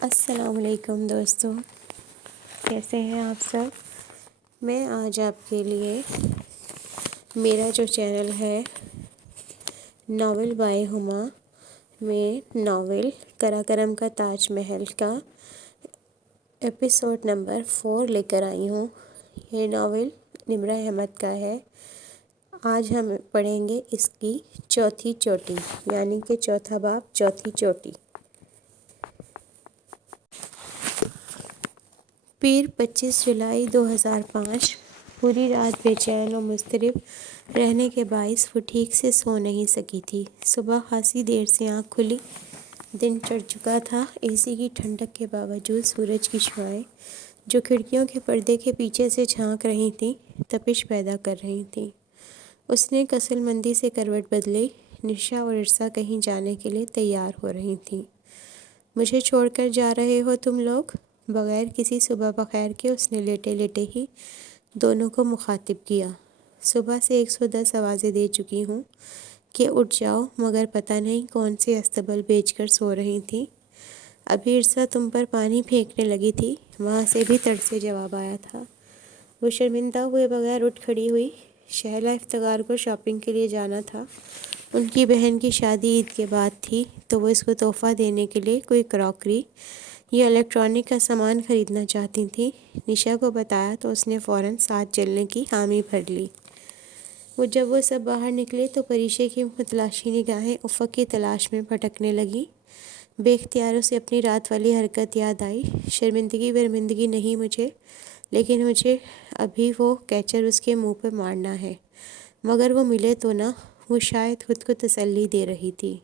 السلام علیکم دوستوں، کیسے ہیں آپ سب؟ میں آج آپ کے لیے میرا جو چینل ہے ناول بائے ہما میں ناول قرا کرم کا تاج محل کا ایپیسوڈ نمبر 4 لے کر آئی ہوں۔ یہ ناول نمرہ احمد کا ہے۔ آج ہم پڑھیں گے اس کی چوتھی چوٹی، یعنی کہ چوتھا باب، چوتھی چوٹی۔ پیر 25 جولائی 2005۔ پوری رات بے چین و مضطرب رہنے کے باعث وہ ٹھیک سے سو نہیں سکی تھی۔ صبح خاصی دیر سے آنکھ کھلی، دن چڑھ چکا تھا۔ اے سی کی ٹھنڈک کے باوجود سورج کی شعاعیں جو کھڑکیوں کے پردے کے پیچھے سے جھانک رہی تھیں، تپش پیدا کر رہی تھیں۔ اس نے کسل مندی سے کروٹ بدلی۔ نشا اور عرصا کہیں جانے کے لیے تیار ہو رہی تھیں۔ مجھے چھوڑ کر جا رہے ہو تم لوگ؟ بغیر کسی صبح بخیر کے اس نے لیٹے لیٹے ہی دونوں کو مخاطب کیا۔ صبح سے 110 آوازیں دے چکی ہوں کہ اٹھ جاؤ، مگر پتہ نہیں کون سے استبل بیچ کر سو رہی تھی۔ ابھی عرصا تم پر پانی پھینکنے لگی تھی، وہاں سے بھی تڑ سے جواب آیا تھا۔ وہ شرمندہ ہوئے بغیر اٹھ کھڑی ہوئی۔ شہلا افتخار کو شاپنگ کے لیے جانا تھا۔ ان کی بہن کی شادی عید کے بعد تھی، تو وہ اس کو تحفہ دینے کے لیے کوئی کراکری یا الیکٹرانک کا سامان خریدنا چاہتی تھی۔ نشا کو بتایا تو اس نے فوراً ساتھ چلنے کی حامی بھر لی۔ جب وہ سب باہر نکلے تو پریشے کی متلاشی نگاہیں افق کی تلاش میں بھٹکنے لگیں۔ بے اختیار اسے اپنی رات والی حرکت یاد آئی۔ شرمندگی برمندگی نہیں مجھے، لیکن مجھے ابھی وہ کیچر اس کے منہ پہ مارنا ہے، مگر وہ ملے تو نہ۔ وہ شاید خود کو تسلی دے رہی تھی۔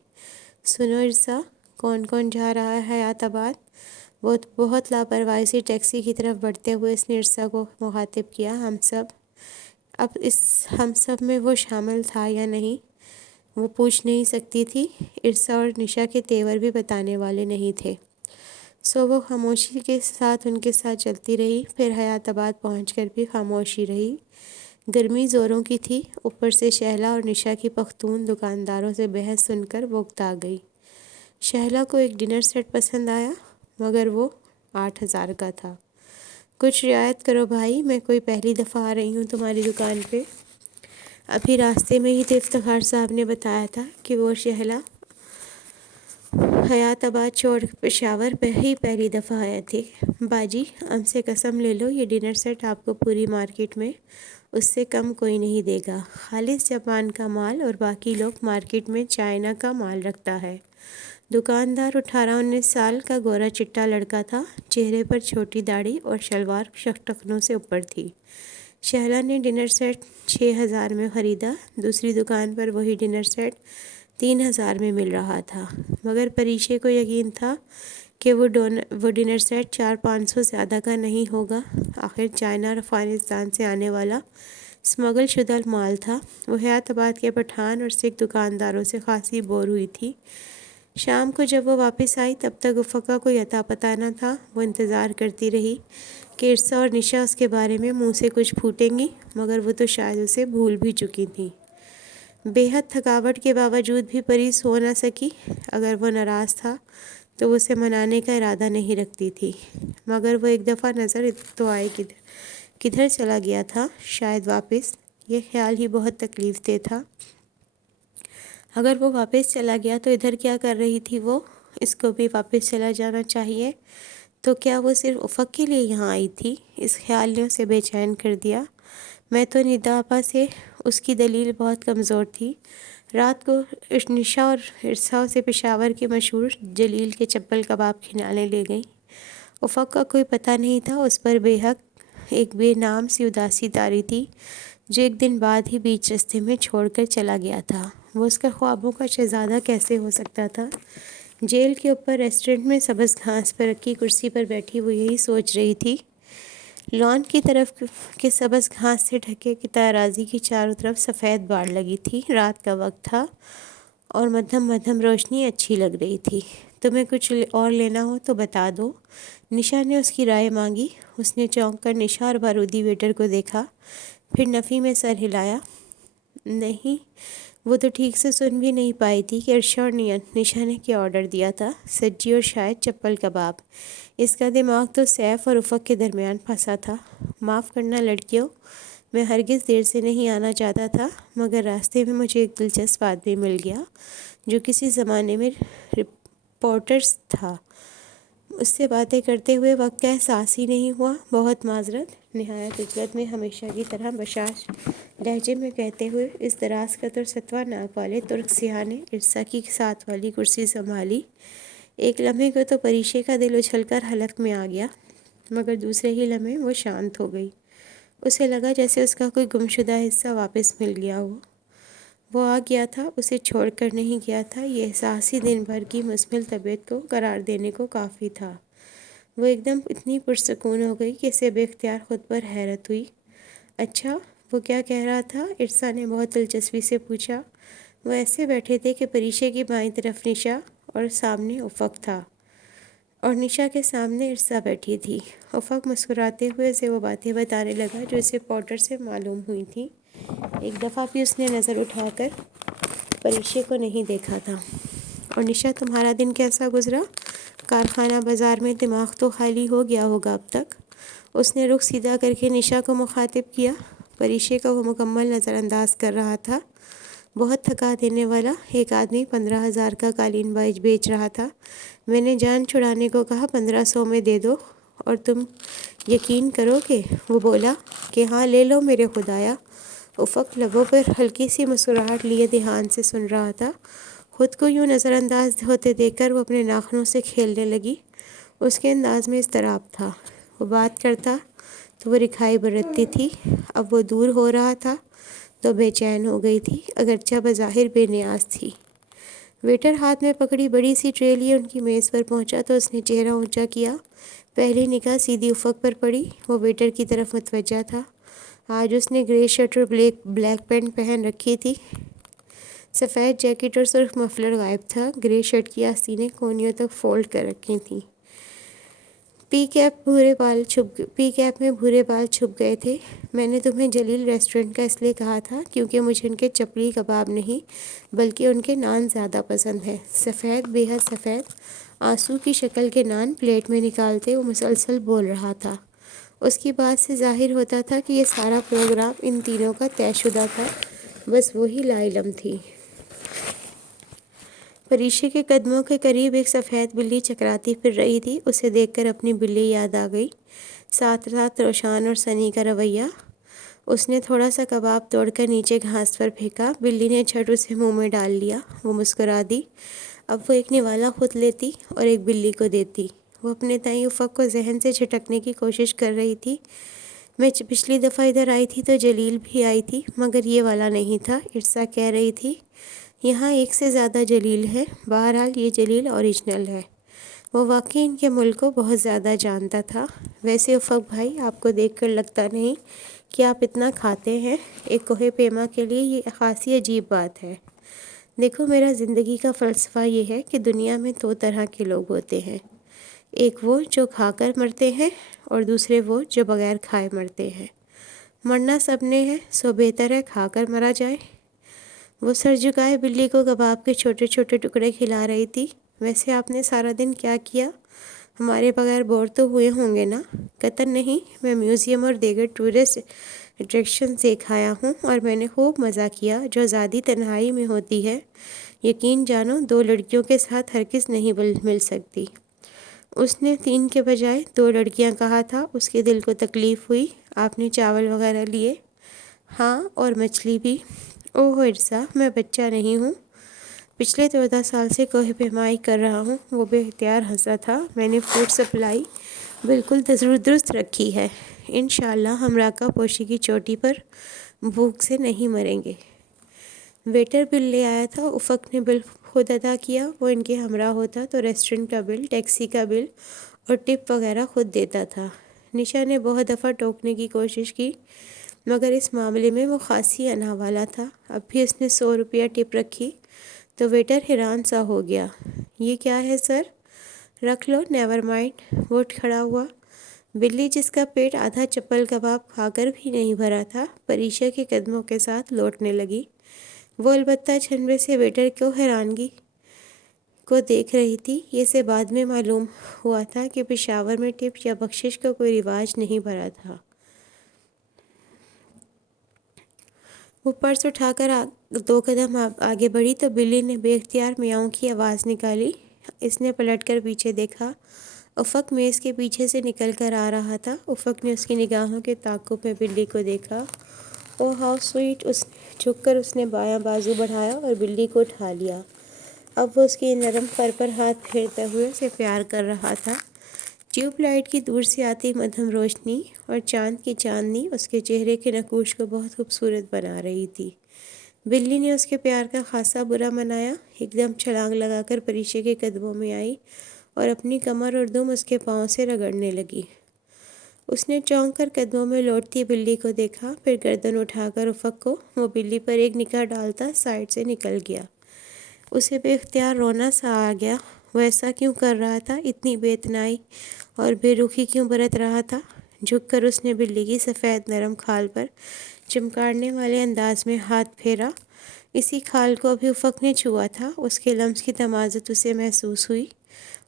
سنو عرصا، کون کون جا رہا ہے حیات آباد؟ بہت لاپرواہی سے ٹیکسی کی طرف بڑھتے ہوئے اس نے عرصا کو مخاطب کیا۔ ہم سب؟ اب اس ہم سب میں وہ شامل تھا یا نہیں، وہ پوچھ نہیں سکتی تھی۔ عرصا اور نشا کے تیور بھی بتانے والے نہیں تھے، سو وہ خاموشی کے ساتھ ان کے ساتھ چلتی رہی۔ پھر حیات آباد پہنچ کر بھی خاموشی رہی۔ گرمی زوروں کی تھی، اوپر سے شہلا اور نشا کی پختون دکانداروں سے بحث سن کر وہ اکتا گئی۔ شہلا کو ایک ڈنر سیٹ پسند آیا، مگر وہ 8,000 کا تھا۔ کچھ رعایت کرو بھائی، میں کوئی پہلی دفعہ آ رہی ہوں تمہاری دکان پہ۔ ابھی راستے میں ہی تو افتخار صاحب نے بتایا تھا کہ وہ شہلا حیات آباد چھوڑ پشاور پہ ہی پہلی دفعہ آئے تھے۔ باجی، ہم سے قسم لے لو، یہ ڈنر سیٹ آپ کو پوری مارکیٹ میں اس سے کم کوئی نہیں دے گا۔ خالص جاپان کا مال، اور باقی لوگ مارکیٹ میں چائنا کا مال رکھتا ہے۔ دکاندار 18-19 سال کا گورا چٹا لڑکا تھا، چہرے پر چھوٹی داڑھی اور شلوار ٹخنوں سے اوپر تھی۔ شہلا نے ڈنر سیٹ 6,000 میں خریدا۔ دوسری دکان پر وہی ڈنر سیٹ 3,000 میں مل رہا تھا، مگر پریشے کو یقین تھا کہ وہ ڈنر سیٹ 400-500 زیادہ کا نہیں ہوگا۔ آخر چائنا اور افغانستان سے آنے والا اسمگل شدہ مال تھا۔ وہ حیات آباد کے پٹھان اور سکھ دکانداروں سے خاصی بور ہوئی تھی۔ شام کو جب وہ واپس آئی تب تک افق کا کوئی اتا پتہ نہ تھا۔ وہ انتظار کرتی رہی کہ عرصا اور نشا اس کے بارے میں منہ سے کچھ پھوٹیں گی، مگر وہ تو شاید اسے بھول بھی چکی تھیں۔ بے حد تھکاوٹ کے باوجود بھی پری سو نہ سکی۔ اگر وہ ناراض تھا تو وہ اسے منانے کا ارادہ نہیں رکھتی تھی، مگر وہ ایک دفعہ نظر تو آئے کدھر چلا گیا تھا، شاید واپس۔ یہ خیال ہی بہت تکلیف دہ تھا۔ اگر وہ واپس چلا گیا تو ادھر کیا کر رہی تھی وہ؟ اس کو بھی واپس چلا جانا چاہیے۔ تو کیا وہ صرف افق کے لیے یہاں آئی تھی؟ اس خیال نے اسے بے چین کر دیا۔ میں تو ندا آپا سے اس کی دلیل بہت کمزور تھی۔ رات کو نشا اور عرصا سے پشاور کے مشہور جلیل کے چپل کباب کھلانے لے گئیں۔ افق کا کوئی پتہ نہیں تھا، اس پر بے حق ایک بے نام سی اداسی طاری تھی، جو ایک دن بعد ہی بیچ رستے میں چھوڑ کر چلا گیا تھا۔ وہ اس کا خوابوں کا شہزادہ کیسے ہو سکتا تھا؟ جیل کے اوپر ریسٹورنٹ میں سبز گھاس پر رکھی کرسی پر بیٹھی وہ یہی سوچ رہی تھی۔ لان کی طرف کے سبز گھاس سے ڈھکے تاراضی کی چاروں طرف سفید باڑ لگی تھی۔ رات کا وقت تھا اور مدھم روشنی اچھی لگ رہی تھی۔ تمہیں کچھ اور لینا ہو تو بتا دو، نشا نے اس کی رائے مانگی۔ اس نے چونک کر نشا اور بارودی ویٹر کو دیکھا، پھر نفی میں سر ہلایا۔ نہیں، وہ تو ٹھیک سے سن بھی نہیں پائی تھی کہ ارشا اور نشا نے کیا آرڈر دیا تھا، سجی اور شاید چپل کباب۔ اس کا دماغ تو سیف اور افق کے درمیان پھنسا تھا۔ معاف کرنا لڑکیوں، میں ہرگز دیر سے نہیں آنا چاہتا تھا، مگر راستے میں مجھے ایک دلچسپ آدمی مل گیا جو کسی زمانے میں رپورٹرز تھا۔ اس سے باتیں کرتے ہوئے وقت کا احساس ہی نہیں ہوا۔ بہت معذرت، نہایت عجلت میں ہمیشہ کی طرح بشاش لہجے میں کہتے ہوئے اس دراز قد اور ستوہ ناک والے ترک سیاح نے ارسا کی ساتھ والی کرسی سنبھالی۔ ایک لمحے کو تو پریشے کا دل اچھل کر حلق میں آ گیا، مگر دوسرے ہی لمحے وہ شانت ہو گئی۔ اسے لگا جیسے اس کا کوئی گمشدہ حصہ واپس مل گیا ہو۔ وہ آ گیا تھا، اسے چھوڑ کر نہیں گیا تھا۔ یہ احساس ہی دن بھر کی مزمل طبیعت کو قرار دینے کو کافی تھا۔ وہ ایک دم اتنی پرسکون ہو گئی کہ اسے بے اختیار خود پر حیرت ہوئی۔ اچھا، وہ کیا کہہ رہا تھا؟ ارسا نے بہت دلچسپی سے پوچھا۔ وہ ایسے بیٹھے تھے کہ پریشے کی بائیں طرف نشا اور سامنے افق تھا، اور نشا کے سامنے ارسا بیٹھی تھی۔ افق مسکراتے ہوئے اسے وہ باتیں بتانے لگا جو اسے پورٹر سے معلوم ہوئی تھیں۔ ایک دفعہ بھی اس نے نظر اٹھا کر پریشے کو نہیں دیکھا تھا۔ اور نشا، تمہارا دن کیسا گزرا؟ کارخانہ بازار میں دماغ تو خالی ہو گیا ہوگا اب تک۔ اس نے رخ سیدھا کر کے نشا کو مخاطب کیا۔ پریشے کو وہ مکمل نظر انداز کر رہا تھا۔ بہت تھکا دینے والا۔ ایک آدمی 15,000 کا قالین بیچ رہا تھا۔ میں نے جان چھڑانے کو کہا 1500 میں دے دو، اور تم یقین کرو گے وہ بولا کہ ہاں لے لو میرے خدایا۔ افق لبوں پر ہلکی سی مسکراہٹ لیے دھیان سے سن رہا تھا۔ خود کو یوں نظر انداز ہوتے دیکھ کر وہ اپنے ناخنوں سے کھیلنے لگی۔ اس کے انداز میں اضطراب تھا۔ وہ بات کرتا تو وہ رکھائی برتتی تھی، اب وہ دور ہو رہا تھا تو بے چین ہو گئی تھی، اگرچہ بظاہر بے نیاز تھی۔ ویٹر ہاتھ میں پکڑی بڑی سی ٹرے لیے ان کی میز پر پہنچا تو اس نے چہرہ اونچا کیا۔ پہلی نگاہ سیدھی افق پر پڑی۔ وہ ویٹر کی طرف متوجہ تھا۔ آج اس نے گرے شرٹ اور بلیک پینٹ پہن رکھی تھی۔ سفید جیکٹ اور سرخ مفلر غائب تھا۔ گرے شرٹ کی آستینیں کونیوں تک فولڈ کر رکھی تھیں۔ پی کیپ میں بھورے بال چھپ گئے تھے۔ میں نے تمہیں جلیل ریسٹورنٹ کا اس لیے کہا تھا کیونکہ مجھے ان کے چپلی کباب نہیں بلکہ ان کے نان زیادہ پسند ہے۔ سفید، بے حد سفید، آنسو کی شکل کے نان پلیٹ میں نکالتے وہ مسلسل بول رہا تھا۔ اس کی بات سے ظاہر ہوتا تھا کہ یہ سارا پروگرام ان تینوں کا طے شدہ تھا، بس وہی لا علم تھی۔ پریشے کے قدموں کے قریب ایک سفید بلی چکراتی پھر رہی تھی۔ اسے دیکھ کر اپنی بلی یاد آ گئی، ساتھ ساتھ روشان اور سنی کا رویہ۔ اس نے تھوڑا سا کباب توڑ کر نیچے گھاس پر پھینکا۔ بلی نے جھٹ اسے منہ میں ڈال لیا۔ وہ مسکرا دی۔ اب وہ ایک نوالا خود لیتی اور ایک بلی کو دیتی۔ وہ اپنے تئیں افق کو ذہن سے جھٹکنے کی کوشش کر رہی تھی۔ میں پچھلی دفعہ ادھر آئی تھی تو جلیل بھی آئی تھی، مگر یہ والا نہیں تھا، ارسا کہہ رہی تھی۔ یہاں ایک سے زیادہ جلیل ہے، بہرحال یہ جلیل اوریجنل ہے۔ وہ واقعی ان کے ملک کو بہت زیادہ جانتا تھا۔ ویسے افق بھائی، آپ کو دیکھ کر لگتا نہیں کہ آپ اتنا کھاتے ہیں۔ ایک کوہ پیما کے لیے یہ خاصی عجیب بات ہے۔ دیکھو، میرا زندگی کا فلسفہ یہ ہے کہ دنیا میں دو طرح کے لوگ ہوتے ہیں، ایک وہ جو کھا کر مرتے ہیں اور دوسرے وہ جو بغیر کھائے مرتے ہیں۔ مرنا سب نے ہے، سو بہتر ہے کھا کر مرا جائے۔ وہ سر جھکائے بلی کو کباب کے چھوٹے چھوٹے ٹکڑے کھلا رہی تھی۔ ویسے آپ نے سارا دن کیا کیا؟ ہمارے بغیر بور تو ہوئے ہوں گے نا؟ قطعاً نہیں، میں میوزیم اور دیگر ٹورسٹ اٹریکشن دیکھ آیا ہوں اور میں نے خوب مزہ کیا جو آزادی تنہائی میں ہوتی ہے۔ یقین جانو، دو لڑکیوں کے ساتھ ہرگز نہیں مل سکتی۔ اس نے 3 کے بجائے 2 لڑکیاں کہا تھا۔ اس کے دل کو تکلیف ہوئی۔ آپ نے چاول وغیرہ لیے؟ ہاں، اور مچھلی بھی۔ اوہ ارسا، میں بچہ نہیں ہوں، پچھلے 14 سال سے کوہ پیمائی کر رہا ہوں۔ وہ بے اختیار ہنسا تھا۔ میں نے فوڈ سپلائی بالکل درست رکھی ہے۔ انشاءاللہ ہم راکا پوشی کی چوٹی پر بھوک سے نہیں مریں گے۔ ویٹر بل لے آیا تھا۔ افق نے بل خود ادا کیا۔ وہ ان کے ہمراہ ہوتا تو ریسٹورنٹ کا بل، ٹیکسی کا بل اور ٹپ وغیرہ خود دیتا تھا۔ نشا نے بہت دفعہ ٹوکنے کی کوشش کی، مگر اس معاملے میں وہ خاصی انا والا تھا۔ اب بھی اس نے 100 روپیہ ٹپ رکھی تو ویٹر حیران سا ہو گیا۔ یہ کیا ہے سر؟ رکھ لو، نیور مائنڈ۔ وہ اٹھ کھڑا ہوا۔ بلی، جس کا پیٹ آدھا چپل کباب کھا کر بھی نہیں بھرا تھا، پریشا کے قدموں کے ساتھ لوٹنے لگی۔ وہ البتہ چھنبے سے ویٹر کو حیرانگی کو دیکھ رہی تھی۔ یہ اسے بعد میں معلوم ہوا تھا کہ پشاور میں ٹپ یا بخشش کا کوئی رواج نہیں بھرا تھا۔ وہ پرس اٹھا کر 2 قدم آگے بڑھی تو بلی نے بے اختیار میاؤں کی آواز نکالی۔ اس نے پلٹ کر پیچھے دیکھا۔ افق میز کے پیچھے سے نکل کر آ رہا تھا۔ افق نے اس کی نگاہوں کے تعاقب میں بلی کو دیکھا۔ اوہ ہاؤ سویٹ! جھک کر اس نے بایاں بازو بڑھایا اور بلی کو اٹھا لیا۔ اب وہ اس کی نرم فر پر ہاتھ پھیرتے ہوئے اسے پیار کر رہا تھا۔ ٹیوب لائٹ کی دور سے آتی مدھم روشنی اور چاند کی چاندنی اس کے چہرے کے نقوش کو بہت خوبصورت بنا رہی تھی۔ بلی نے اس کے پیار کا خاصا برا منایا، ایک دم چھلانگ لگا کر پریشے کے قدموں میں آئی اور اپنی کمر اور دم اس کے پاؤں سے رگڑنے لگی۔ اس نے چونک کر قدموں میں لوٹتی بلی کو دیکھا، پھر گردن اٹھا کر افق کو وہ بلی پر ایک نگاہ ڈالتا سائڈ سے نکل گیا۔ اسے بے اختیار رونا سا آ گیا۔ وہ ایسا کیوں کر رہا تھا؟ اتنی بے اتنائی اور بے رخی کیوں برت رہا تھا؟ جھک کر اس نے بلی کی سفید نرم کھال پر چمکاڑنے والے انداز میں ہاتھ پھیرا۔ اسی کھال کو ابھی افق نے چھوا تھا۔ اس کے لمس کی تمازت اسے محسوس ہوئی۔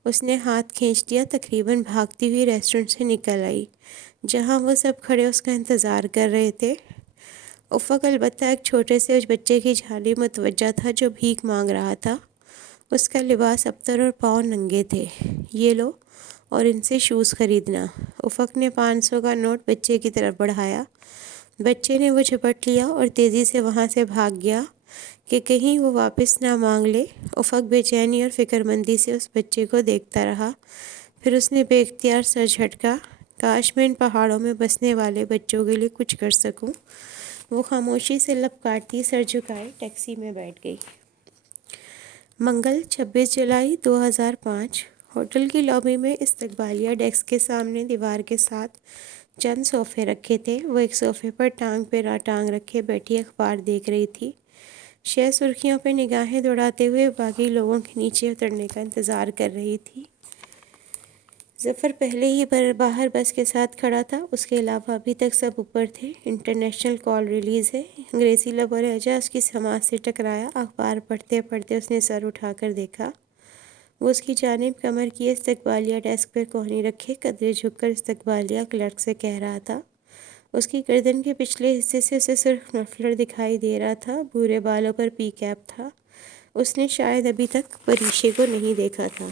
اس نے ہاتھ کھینچ لیا، تقریباً بھاگتی ہوئی ریسٹورنٹ سے نکل آئی جہاں وہ سب کھڑے اس کا انتظار کر رہے تھے۔ افق البتہ ایک چھوٹے سے بچے کی جانب متوجہ تھا جو بھیک مانگ رہا تھا۔ اس کا لباس ابتر اور پاؤں ننگے تھے۔ یہ لو اور ان سے شوز خریدنا۔ افق نے 500 کا نوٹ بچے کی طرف بڑھایا۔ بچے نے وہ جھپٹ لیا اور تیزی سے وہاں سے بھاگ گیا کہ کہیں وہ واپس نہ مانگ لے۔ افق بے چینی اور فکر مندی سے اس بچے کو دیکھتا رہا، پھر اس نے بے اختیار سر جھٹکا۔ کاش میں ان پہاڑوں میں بسنے والے بچوں کے لیے کچھ کر سکوں۔ وہ خاموشی سے لب کاٹتی سر جھکائے ٹیکسی میں بیٹھ گئی۔ منگل 26 جولائی 2005۔ ہوٹل کی لابی میں استقبالیہ ڈیسک کے سامنے دیوار کے ساتھ چند صوفے رکھے تھے۔ وہ ایک صوفے پر ٹانگ پہ ٹانگ رکھے بیٹھی اخبار دیکھ رہی تھی۔ شہ سرخیوں پہ نگاہیں دوڑاتے ہوئے باقی لوگوں کے نیچے اترنے کا انتظار کر رہی تھی۔ ظفر پہلے ہی باہر بس کے ساتھ کھڑا تھا، اس کے علاوہ ابھی تک سب اوپر تھے۔ انٹرنیشنل کال ریلیز ہے۔ انگریزی لب و لہجہ اس کی سماعت سے ٹکرایا۔ اخبار پڑھتے پڑھتے اس نے سر اٹھا کر دیکھا۔ وہ اس کی جانب کمر کیے استقبالیہ ڈیسک پر کوہنی رکھے قدرے جھک کر استقبالیہ کلرک سے کہہ رہا تھا۔ اس کی گردن کے پچھلے حصے سے اسے صرف مفلر دکھائی دے رہا تھا، بھورے بالوں پر پی کیپ تھا۔ اس نے شاید ابھی تک پریشے کو نہیں دیکھا تھا۔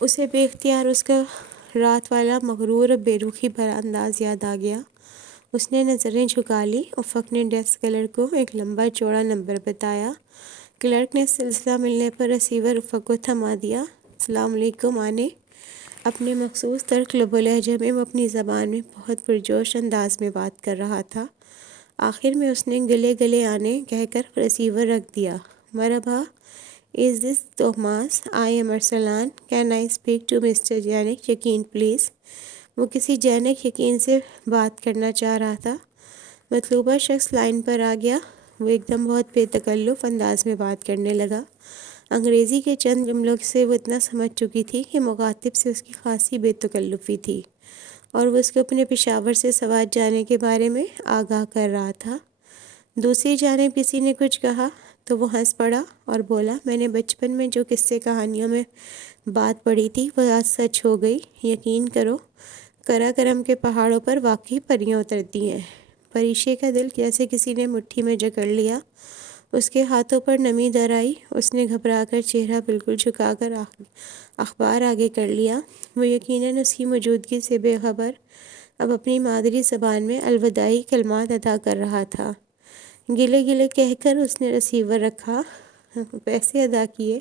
اسے بے اختیار اس کا رات والا مغرور اور بے رخی بھرا انداز یاد آ گیا۔ اس نے نظریں جھکا لی۔ افق نے ڈیسک کلرک کو ایک لمبا چوڑا نمبر بتایا۔ کلرک نے سلسلہ ملنے پر رسیور افق کو تھما دیا۔ السلام علیکم۔ آنے اپنے مخصوص ترک لب و لہجے میں وہ اپنی زبان میں بہت پرجوش انداز میں بات کر رہا تھا۔ آخر میں اس نے گلے گلے آنے کہہ کر رسیور رکھ دیا۔ مرحبا، is this Thomas? I am Arsalan. Can I speak to mister Cenk Yakin please? وہ کسی جینک یقین سے بات کرنا چاہ رہا تھا۔ مطلوبہ شخص لائن پر آ گیا۔ وہ ایک دم بہت بے تکلف انداز میں بات کرنے لگا۔ انگریزی کے چند جملوں سے وہ اتنا سمجھ چکی تھی کہ مخاطب سے اس کی خاصی بے تکلفی تھی اور وہ اس کو اپنے پشاور سے سوات جانے کے بارے میں آگاہ کر رہا تھا۔ دوسری جانب کسی نے کچھ کہا تو وہ ہنس پڑا اور بولا، میں نے بچپن میں جو قصے کہانیوں میں بات پڑھی تھی وہ آج سچ ہو گئی۔ یقین کرو، کرا کرم کے پہاڑوں پر واقعی پریاں اترتی ہیں۔ پریشے کا دل جیسے کسی نے مٹھی میں جکڑ لیا۔ اس کے ہاتھوں پر نمی در آئی۔ اس نے گھبرا کر چہرہ بالکل جھکا کر اخبار آگے کر لیا۔ وہ یقیناً اس کی موجودگی سے بے خبر اب اپنی مادری زبان میں الوداعی کلمات ادا کر رہا تھا۔ گلے گلے کہہ کر اس نے رسیور رکھا، پیسے ادا کیے،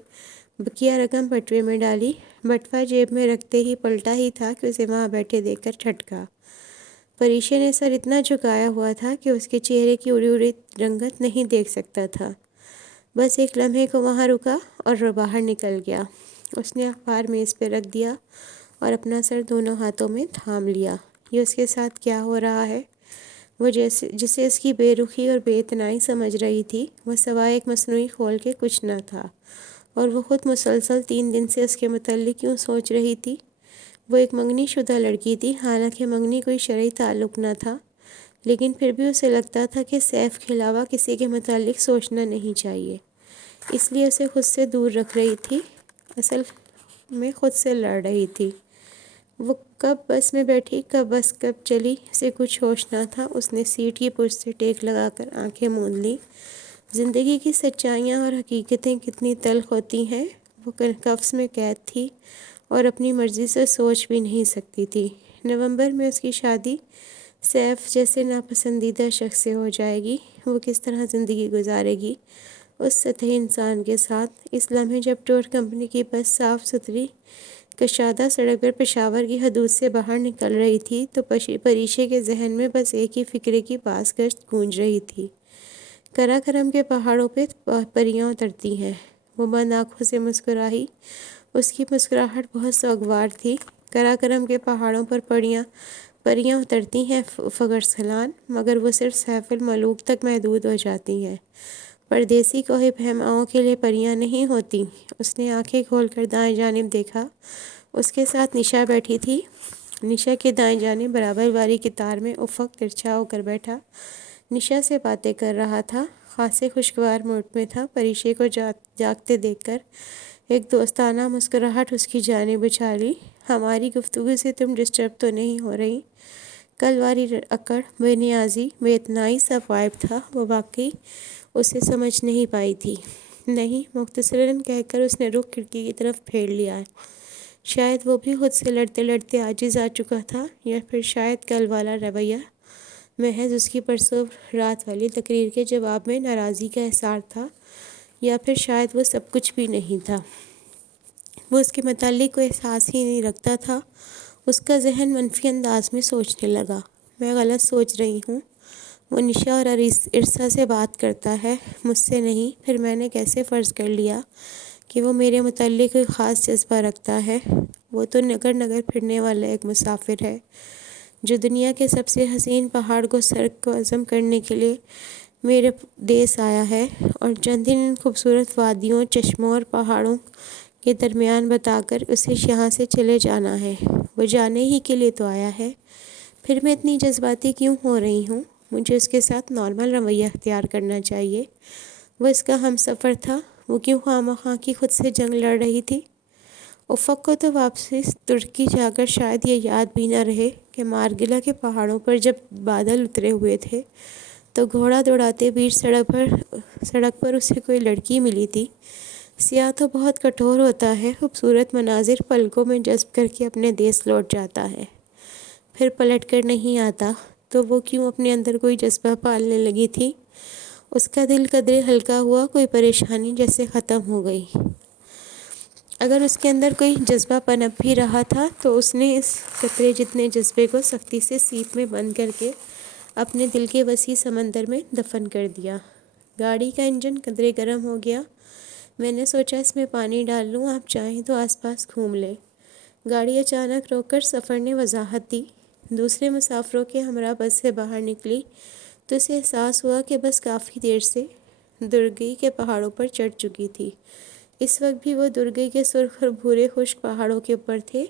بقیہ رقم بٹوے میں ڈالی۔ بٹوا جیب میں رکھتے ہی پلٹا ہی تھا کہ اسے وہاں بیٹھے دیکھ کر ٹھٹکا۔ پریشے نے سر اتنا جھکایا ہوا تھا کہ اس کے چہرے کی اڑی اڑی رنگت نہیں دیکھ سکتا تھا۔ بس ایک لمحے کو وہاں رکا اور باہر نکل گیا۔ اس نے اخبار میز پہ رکھ دیا اور اپنا سر دونوں ہاتھوں میں تھام لیا۔ یہ اس کے ساتھ کیا ہو رہا ہے؟ وہ جسے اس کی بے رخی اور بے اتنائی سمجھ رہی تھی، وہ سوائے ایک مصنوعی کھول کے کچھ نہ تھا، اور وہ خود مسلسل 3 دن سے اس کے متعلق کیوں سوچ رہی تھی؟ وہ ایک منگنی شدہ لڑکی تھی، حالانکہ منگنی کوئی شرعی تعلق نہ تھا، لیکن پھر بھی اسے لگتا تھا کہ سیف کے علاوہ کسی کے متعلق سوچنا نہیں چاہیے، اس لیے اسے خود سے دور رکھ رہی تھی، اصل میں خود سے لڑ رہی تھی۔ وہ کب بس میں بیٹھی، بس کب چلی، اسے کچھ ہوش نہ تھا۔ اس نے سیٹ کی پشت سے ٹیک لگا کر آنکھیں موند لیں۔ زندگی کی سچائیاں اور حقیقتیں کتنی تلخ ہوتی ہیں۔ وہ کفس میں قید تھی اور اپنی مرضی سے سوچ بھی نہیں سکتی تھی۔ نومبر میں اس کی شادی سیف جیسے ناپسندیدہ شخص سے ہو جائے گی۔ وہ کس طرح زندگی گزارے گی اس سطحی انسان کے ساتھ؟ اس لمحے جب ٹور کمپنی کی بس صاف ستھری کشادہ سڑک پر پشاور کی حدود سے باہر نکل رہی تھی تو پریشے کے ذہن میں بس ایک ہی فکرے کی پاس گشت گونج رہی تھی: قراقرم کے پہاڑوں پہ پریاں اترتی ہیں۔ وہ بند آنکھوں سے مسکرائی۔ اس کی مسکراہٹ بہت سوگوار تھی۔ قراقرم کے پہاڑوں پر پریاں اترتی ہیں فگر سلان، مگر وہ صرف سیف الملوک تک محدود ہو جاتی ہیں۔ پردیسی کوہ پیماؤں کے لیے پریاں نہیں ہوتی۔ اس نے آنکھیں کھول کر دائیں جانب دیکھا۔ اس کے ساتھ نشا بیٹھی تھی۔ نشا کے دائیں جانب برابر والی قطار میں افق ترچھا ہو کر بیٹھا نشا سے باتیں کر رہا تھا، خاصے خوشگوار موڈ میں تھا۔ پریشے کو جاگتے دیکھ کر ایک دوستانہ مسکراہٹ اس کی جانب اچھالی۔ ہماری گفتگو سے تم ڈسٹرب تو نہیں ہو رہی؟ کل والی اکڑ، بے نیازی، بے اتنائی سب غائب تھا۔ وہ واقعی اسے سمجھ نہیں پائی تھی۔ نہیں، مختصراً کہہ کر اس نے رخ کھڑکی کی طرف پھیر لیا۔ شاید وہ بھی خود سے لڑتے لڑتے عاجز آ چکا تھا، یا پھر شاید کل والا رویہ محض اس کی پرسوں رات والی تقریر کے جواب میں ناراضی کا اظہار تھا، یا پھر شاید وہ سب کچھ بھی نہیں تھا۔ وہ اس کے متعلق کوئی احساس ہی نہیں رکھتا تھا۔ اس کا ذہن منفی انداز میں سوچنے لگا: میں غلط سوچ رہی ہوں۔ وہ نشا اور ارسا سے بات کرتا ہے، مجھ سے نہیں۔ پھر میں نے کیسے فرض کر لیا کہ وہ میرے متعلق کوئی خاص جذبہ رکھتا ہے؟ وہ تو نگر نگر پھرنے والا ایک مسافر ہے، جو دنیا کے سب سے حسین پہاڑ کو سرک کو عزم کرنے کے لیے میرے دیس آیا ہے، اور چند دن ان خوبصورت وادیوں، چشموں اور پہاڑوں کے درمیان بتا کر اسے یہاں سے چلے جانا ہے۔ وہ جانے ہی کے لیے تو آیا ہے۔ پھر میں اتنی جذباتی کیوں ہو رہی ہوں؟ مجھے اس کے ساتھ نارمل رویہ اختیار کرنا چاہیے۔ وہ اس کا ہم سفر تھا۔ وہ کیوں خواہ کی خود سے جنگ لڑ رہی تھی؟ افق کو تو واپسی ترکی جا کر شاید یہ یاد بھی نہ رہے کہ مارگلہ کے پہاڑوں پر جب بادل اترے ہوئے تھے تو گھوڑا دوڑاتے بیچ سڑک پر اسے کوئی لڑکی ملی تھی۔ سیاح تو بہت کٹھور ہوتا ہے، خوبصورت مناظر پلکوں میں جذب کر کے اپنے دیس لوٹ جاتا ہے، پھر پلٹ کر نہیں آتا۔ تو وہ کیوں اپنے اندر کوئی جذبہ پالنے لگی تھی؟ اس کا دل قدرے ہلکا ہوا، کوئی پریشانی جیسے ختم ہو گئی۔ اگر اس کے اندر کوئی جذبہ پنپ بھی رہا تھا تو اس نے اس قطرے جتنے جذبے کو سختی سے سیپ میں بند کر کے اپنے دل کے وسیع سمندر میں دفن کر دیا۔ گاڑی کا انجن قدرے گرم ہو گیا۔ میں نے سوچا اس میں پانی ڈال لوں، آپ چاہیں تو آس پاس گھوم لیں۔ گاڑی اچانک روک کر سفر نے وضاحت دی۔ دوسرے مسافروں کے ہمراہ بس سے باہر نکلی تو اسے احساس ہوا کہ بس کافی دیر سے درگئی کے پہاڑوں پر چڑھ چکی تھی۔ اس وقت بھی وہ درگئی کے سرخ اور بھورے خشک پہاڑوں کے اوپر تھے۔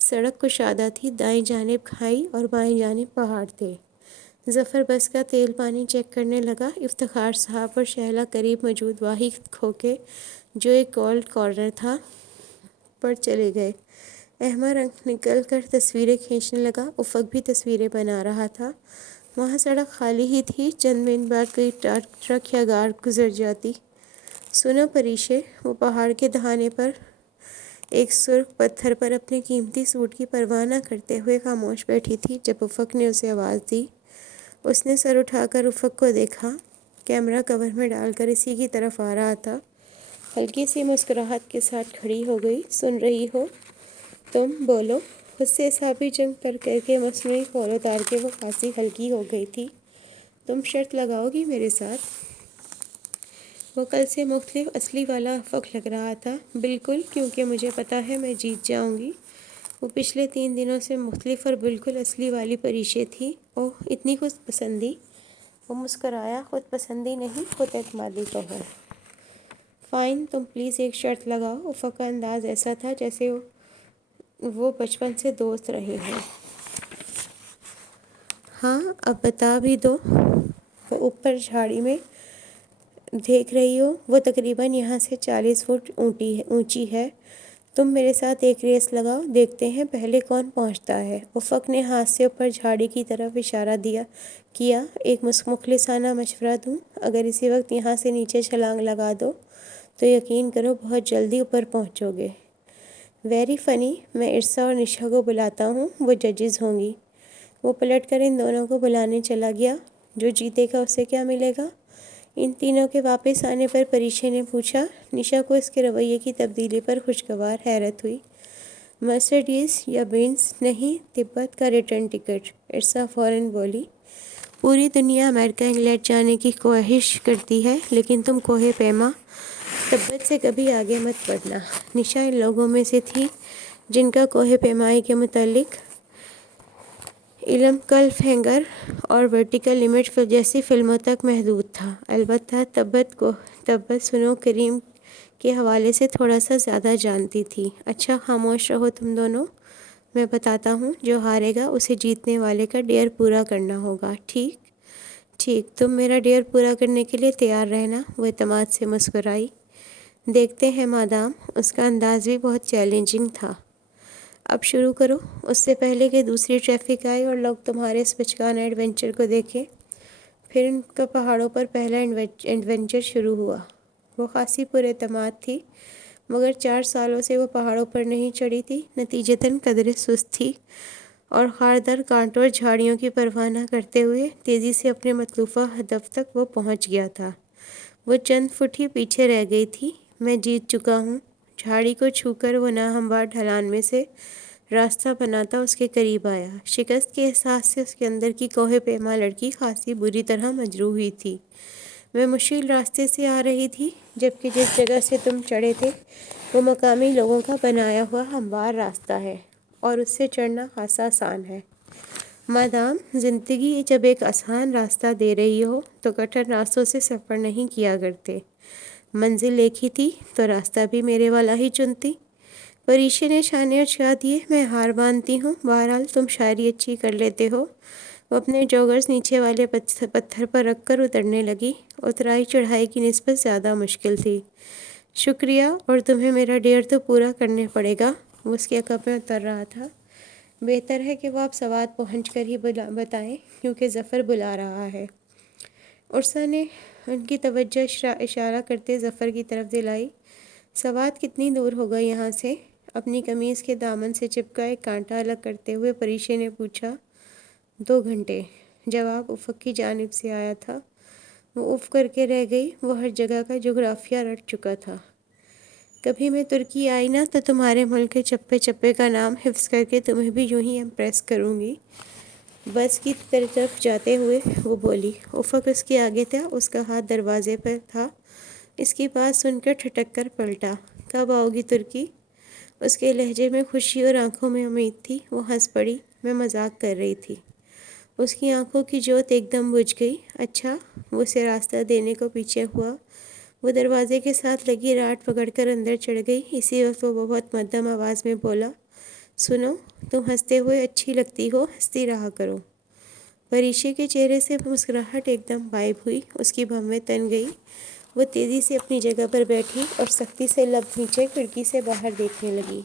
سڑک کشادہ تھی، دائیں جانب کھائی اور بائیں جانب پہاڑ تھے۔ ظفر بس کا تیل پانی چیک کرنے لگا۔ افتخار صاحب اور شہلا قریب موجود واحد کھوکے، جو ایک کولڈ کارنر تھا، پر چلے گئے۔ احمد نکل کر تصویریں کھینچنے لگا۔ افق بھی تصویریں بنا رہا تھا۔ وہاں سڑک خالی ہی تھی۔ چند منٹ بعد کوئی ٹرک یا گاڑی گزر جاتی۔ سنو پریشے، وہ پہاڑ کے دہانے پر ایک سرخ پتھر پر اپنے قیمتی سوٹ کی پرواہ نہ کرتے ہوئے خاموش بیٹھی تھی جب افق نے اسے آواز دی۔ اس نے سر اٹھا کر افق کو دیکھا۔ کیمرہ کور میں ڈال کر اسی کی طرف آ رہا تھا۔ ہلکی سی مسکراہٹ کے ساتھ کھڑی ہو گئی۔ سن رہی ہو؟ تم بولو۔ خود سے اعصابی جنگ کر کے مصنوعی کھول اتار کے وہ خاصی ہلکی ہو گئی تھی۔ تم شرط لگاؤ گی میرے ساتھ؟ وہ کل سے مختلف اصلی والا افق لگ رہا تھا۔ بالکل، کیونکہ مجھے پتا ہے میں جیت جاؤں گی۔ وہ پچھلے 3 دنوں سے مختلف اور بالکل اصلی والی پریشے تھی۔ اوہ، اتنی خود پسندی؟ وہ مسکرایا۔ خود پسندی نہیں، خود اعتمادی کہو۔ فائن، تم پلیز ایک شرط لگاؤ۔ افق کا انداز ایسا تھا جیسے وہ وہ بچپن سے دوست رہے ہیں۔ ہاں اب بتا بھی دو۔ وہ اوپر جھاڑی میں دیکھ رہی ہو، وہ تقریباً یہاں سے 40 فٹ اونچی ہے۔ تم میرے ساتھ ایک ریس لگاؤ، دیکھتے ہیں پہلے کون پہنچتا ہے۔ افق نے ہاتھ سے اوپر جھاڑی کی طرف اشارہ کیا۔ ایک مخلصانہ مشورہ دوں، اگر اسی وقت یہاں سے نیچے چھلانگ لگا دو تو یقین کرو بہت جلدی اوپر پہنچو گے۔ ویری فنی، میں ارسا اور نشا کو بلاتا ہوں، وہ ججز ہوں گی۔ وہ پلٹ کر ان دونوں کو بلانے چلا گیا۔ جو جیتے گا اسے کیا ملے گا؟ ان تینوں کے واپس آنے پر پریشے نے پوچھا۔ نشا کو اس کے رویے کی تبدیلی پر خوشگوار حیرت ہوئی۔ مرسیڈیز یا بینز؟ نہیں، تبت کا ریٹرن ٹکٹ، ارسا فوراً بولی۔ پوری دنیا امریکہ انگلینڈ جانے کی خواہش کرتی ہے، لیکن تم کوہ پیما تبت سے کبھی آگے مت بڑھنا۔ نشا ان لوگوں میں سے تھی جن کا کوہ پیمائی کے متعلق علم کلف ہینگر اور ورٹیکل لمٹ جیسی فلموں تک محدود تھا۔ البتہ تبت سنو کریم کے حوالے سے تھوڑا سا زیادہ جانتی تھی۔ اچھا خاموش رہو تم دونوں، میں بتاتا ہوں۔ جو ہارے گا اسے جیتنے والے کا ڈیئر پورا کرنا ہوگا، ٹھیک؟ ٹھیک، تم میرا ڈیئر پورا کرنے کے لیے تیار رہنا۔ وہ اعتماد سے مسکرائی۔ دیکھتے ہیں مادام۔ اس کا انداز بھی بہت چیلنجنگ تھا۔ اب شروع کرو، اس سے پہلے کہ دوسری ٹریفک آئے اور لوگ تمہارے اس بچگانہ ایڈونچر کو دیکھیں۔ پھر ان کا پہاڑوں پر پہلا ایڈونچر شروع ہوا۔ وہ خاصی پر اعتماد تھی، مگر 4 سالوں سے وہ پہاڑوں پر نہیں چڑھی تھی، نتیجتاً قدرے سست تھی اور خاردار کانٹوں اور جھاڑیوں کی پرواہ نہ کرتے ہوئے تیزی سے اپنے مطلوبہ ہدف تک وہ پہنچ گیا تھا۔ وہ چند فٹ ہی پیچھے رہ گئی تھی۔ میں جیت چکا ہوں۔ جھاڑی کو چھو کر وہ ناہموار ڈھلان میں سے راستہ بناتا اس کے قریب آیا۔ شکست کے احساس سے اس کے اندر کی کوہ پیما لڑکی خاصی بری طرح مجروح ہوئی تھی۔ میں مشکل راستے سے آ رہی تھی، جبکہ جس جگہ سے تم چڑھے تھے وہ مقامی لوگوں کا بنایا ہوا ہموار راستہ ہے اور اس سے چڑھنا خاصا آسان ہے۔ مادام، زندگی جب ایک آسان راستہ دے رہی ہو تو کٹھن راستوں سے سفر نہیں کیا کرتے۔ منزل ایک ہی تھی تو راستہ بھی میرے والا ہی چنتی۔ پریشے نے شانے اچھا دیے۔ میں ہار مانتی ہوں، بہرحال تم شاعری اچھی کر لیتے ہو۔ وہ اپنے جوگرز نیچے والے پتھر پر رکھ کر اترنے لگی۔ اترائی چڑھائی کی نسبت زیادہ مشکل تھی۔ شکریہ، اور تمہیں میرا ڈیئر تو پورا کرنے پڑے گا۔ وہ اس کے عقب میں اتر رہا تھا۔ بہتر ہے کہ وہ آپ سوات پہنچ کر ہی بتائیں، کیونکہ ظفر بلا رہا ہے۔ ارسا نے ان کی توجہ اشارہ کرتے ظفر کی طرف دلائی۔ سوات کتنی دور ہوگا یہاں سے؟ اپنی قمیض کے دامن سے چپکا ایک کانٹا الگ کرتے ہوئے پریشے نے پوچھا۔ 2 گھنٹے، جواب افق کی جانب سے آیا تھا۔ وہ اف کر کے رہ گئی۔ وہ ہر جگہ کا جغرافیہ رٹ چکا تھا۔ کبھی میں ترکی آئی نا تو تمہارے ملک کے چپے چپے کا نام حفظ کر کے تمہیں بھی یوں ہی امپریس کروں گی۔ بس کی طرف جاتے ہوئے وہ بولی۔ افق اس کے آگے تھا، اس کا ہاتھ دروازے پر تھا۔ اس کی بات سن کر ٹھٹک کر پلٹا۔ کب آؤ گی ترکی؟ اس کے لہجے میں خوشی اور آنکھوں میں امید تھی۔ وہ ہنس پڑی۔ میں مذاق کر رہی تھی۔ اس کی آنکھوں کی جوت ایک دم بجھ گئی۔ اچھا، وہ اسے راستہ دینے کو پیچھے ہوا۔ وہ دروازے کے ساتھ لگی راٹ پکڑ کر اندر چڑھ گئی۔ اسی وقت وہ بہت مدھم آواز میں بولا، سنو، تم ہنستے ہوئے اچھی لگتی ہو، ہنستی رہا کرو۔ پریشے کے چہرے سے مسکراہٹ ایک دم غائب ہوئی۔ اس کی بھویں تن گئی۔ وہ تیزی سے اپنی جگہ پر بیٹھی اور سختی سے لب نیچے کھڑکی سے باہر دیکھنے لگی۔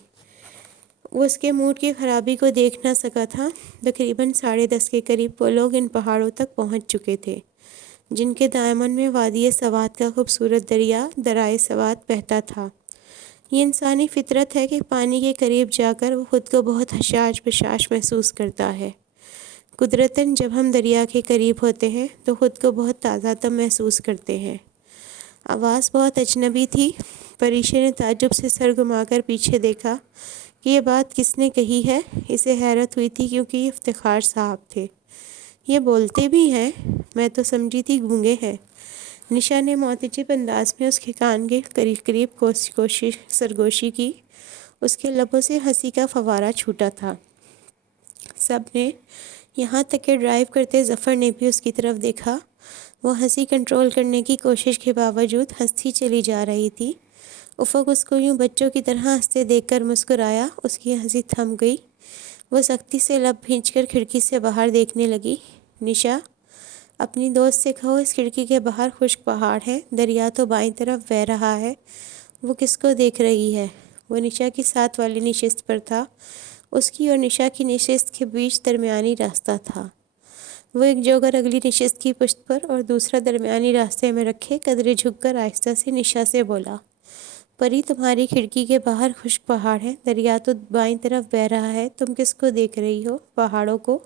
وہ اس کے موڈ کی خرابی کو دیکھ نہ سکا تھا۔ تقریباً 10:30 کے قریب وہ لوگ ان پہاڑوں تک پہنچ چکے تھے، جن کے دامن میں وادی سوات کا خوبصورت دریا درائے سوات بہتا تھا۔ یہ انسانی فطرت ہے کہ پانی کے قریب جا کر وہ خود کو بہت حشاش بشاش محسوس کرتا ہے۔ قدرتاً جب ہم دریا کے قریب ہوتے ہیں تو خود کو بہت تازہ تم محسوس کرتے ہیں۔ آواز بہت اجنبی تھی۔ پریشے نے تعجب سے سر گھما کر پیچھے دیکھا کہ یہ بات کس نے کہی ہے۔ اسے حیرت ہوئی تھی کیونکہ یہ افتخار صاحب تھے۔ یہ بولتے بھی ہیں؟ میں تو سمجھی تھی گونگے ہیں۔ نشا نے معتجب انداز میں اس کے کان کے قریب سرگوشی کی۔ اس کے لبوں سے ہنسی کا فوارہ چھوٹا تھا۔ سب نے، یہاں تک کہ ڈرائیو کرتے ظفر نے بھی اس کی طرف دیکھا۔ وہ ہنسی کنٹرول کرنے کی کوشش کے باوجود ہنستی چلی جا رہی تھی افق اس کو یوں بچوں کی طرح ہنستے دیکھ کر مسکرایا۔ اس کی ہنسی تھم گئی۔ وہ سختی سے لب بھینچ کر کھڑکی سے باہر دیکھنے لگی۔ نشا، اپنی دوست سے کہو اس کھڑکی کے باہر خشک پہاڑ ہے، دریا تو بائیں طرف بہہ رہا ہے۔ وہ کس کو دیکھ رہی ہے؟ وہ نشا کی ساتھ والی نشست پر تھا۔ اس کی اور نشا کی نشست کے بیچ درمیانی راستہ تھا۔ وہ ایک جوگر اگلی نشست کی پشت پر اور دوسرا درمیانی راستے میں رکھے قدرے جھک کر آہستہ سے نشا سے بولا، پری تمہاری کھڑکی کے باہر خشک پہاڑ ہے، دریا تو بائیں طرف بہہ رہا ہے، تم کس کو دیکھ رہی ہو؟ پہاڑوں کو۔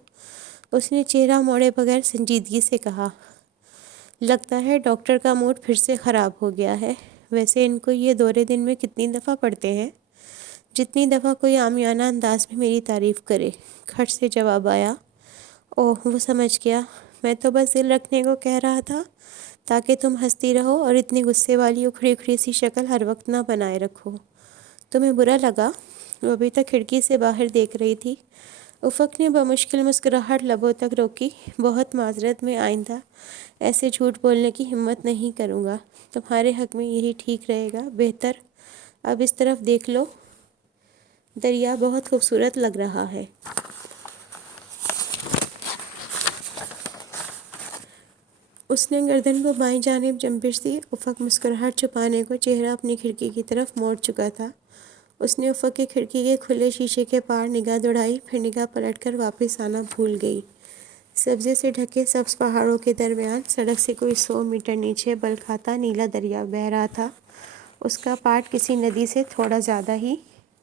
اس نے چہرہ موڑے بغیر سنجیدگی سے کہا۔ لگتا ہے ڈاکٹر کا موڈ پھر سے خراب ہو گیا ہے۔ ویسے ان کو یہ دورے دن میں کتنی دفعہ پڑھتے ہیں؟ جتنی دفعہ کوئی عامیانہ انداز میں میری تعریف کرے، کھٹ سے جواب آیا۔ اوہ، وہ سمجھ گیا، میں تو بس دل رکھنے کو کہہ رہا تھا تاکہ تم ہنستی رہو اور اتنی غصے والی اکھڑی اکھڑی سی شکل ہر وقت نہ بنائے رکھو۔ تمہیں برا لگا؟ وہ ابھی تک کھڑکی سے باہر دیکھ رہی تھی۔ افق نے بمشکل مسکراہٹ لبوں تک روکی۔ بہت معذرت، میں آئندہ ایسے جھوٹ بولنے کی ہمت نہیں کروں گا۔ تمہارے حق میں یہی ٹھیک رہے گا، بہتر۔ اب اس طرف دیکھ لو، دریا بہت خوبصورت لگ رہا ہے۔ اس نے گردن کو بائیں جانب جنبش دی۔ افق مسکراہٹ چھپانے کو چہرہ اپنی کھڑکی کی طرف موڑ چکا تھا۔ اس نے افق کی کھڑکی کے کھلے شیشے کے پار نگاہ دوڑائی، پھر نگاہ پلٹ کر واپس آنا بھول گئی۔ سبزے سے ڈھکے سبز پہاڑوں کے درمیان سڑک سے کوئی 100 میٹر نیچے بل کھاتا نیلا دریا بہہ رہا تھا۔ اس کا پاٹ کسی ندی سے تھوڑا زیادہ ہی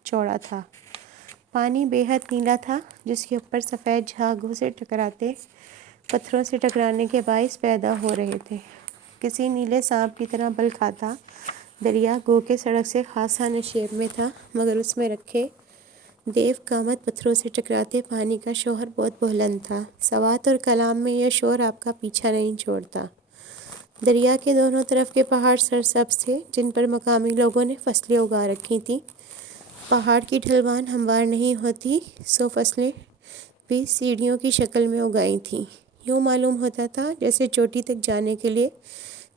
چوڑا تھا۔ پانی بے حد نیلا تھا، جس کے اوپر سفید جھاگوں سے ٹکراتے پتھروں سے ٹکرانے کے باعث پیدا ہو رہے تھے۔ کسی نیلے سانپ کی طرح بل کھاتا دریا گو کہ سڑک سے خاصا نشیب میں تھا، مگر اس میں رکھے دیو کامت پتھروں سے ٹکراتے پانی کا شور بہت بلند تھا۔ سوات اور کلام میں یہ شور آپ کا پیچھا نہیں چھوڑتا۔ دریا کے دونوں طرف کے پہاڑ سرسبز تھے، جن پر مقامی لوگوں نے فصلیں اگا رکھی تھیں۔ پہاڑ کی ڈھلوان ہموار نہیں ہوتی، سو فصلیں بھی سیڑھیوں کی شکل میں اگائی تھیں۔ یوں معلوم ہوتا تھا جیسے چوٹی تک جانے کے لیے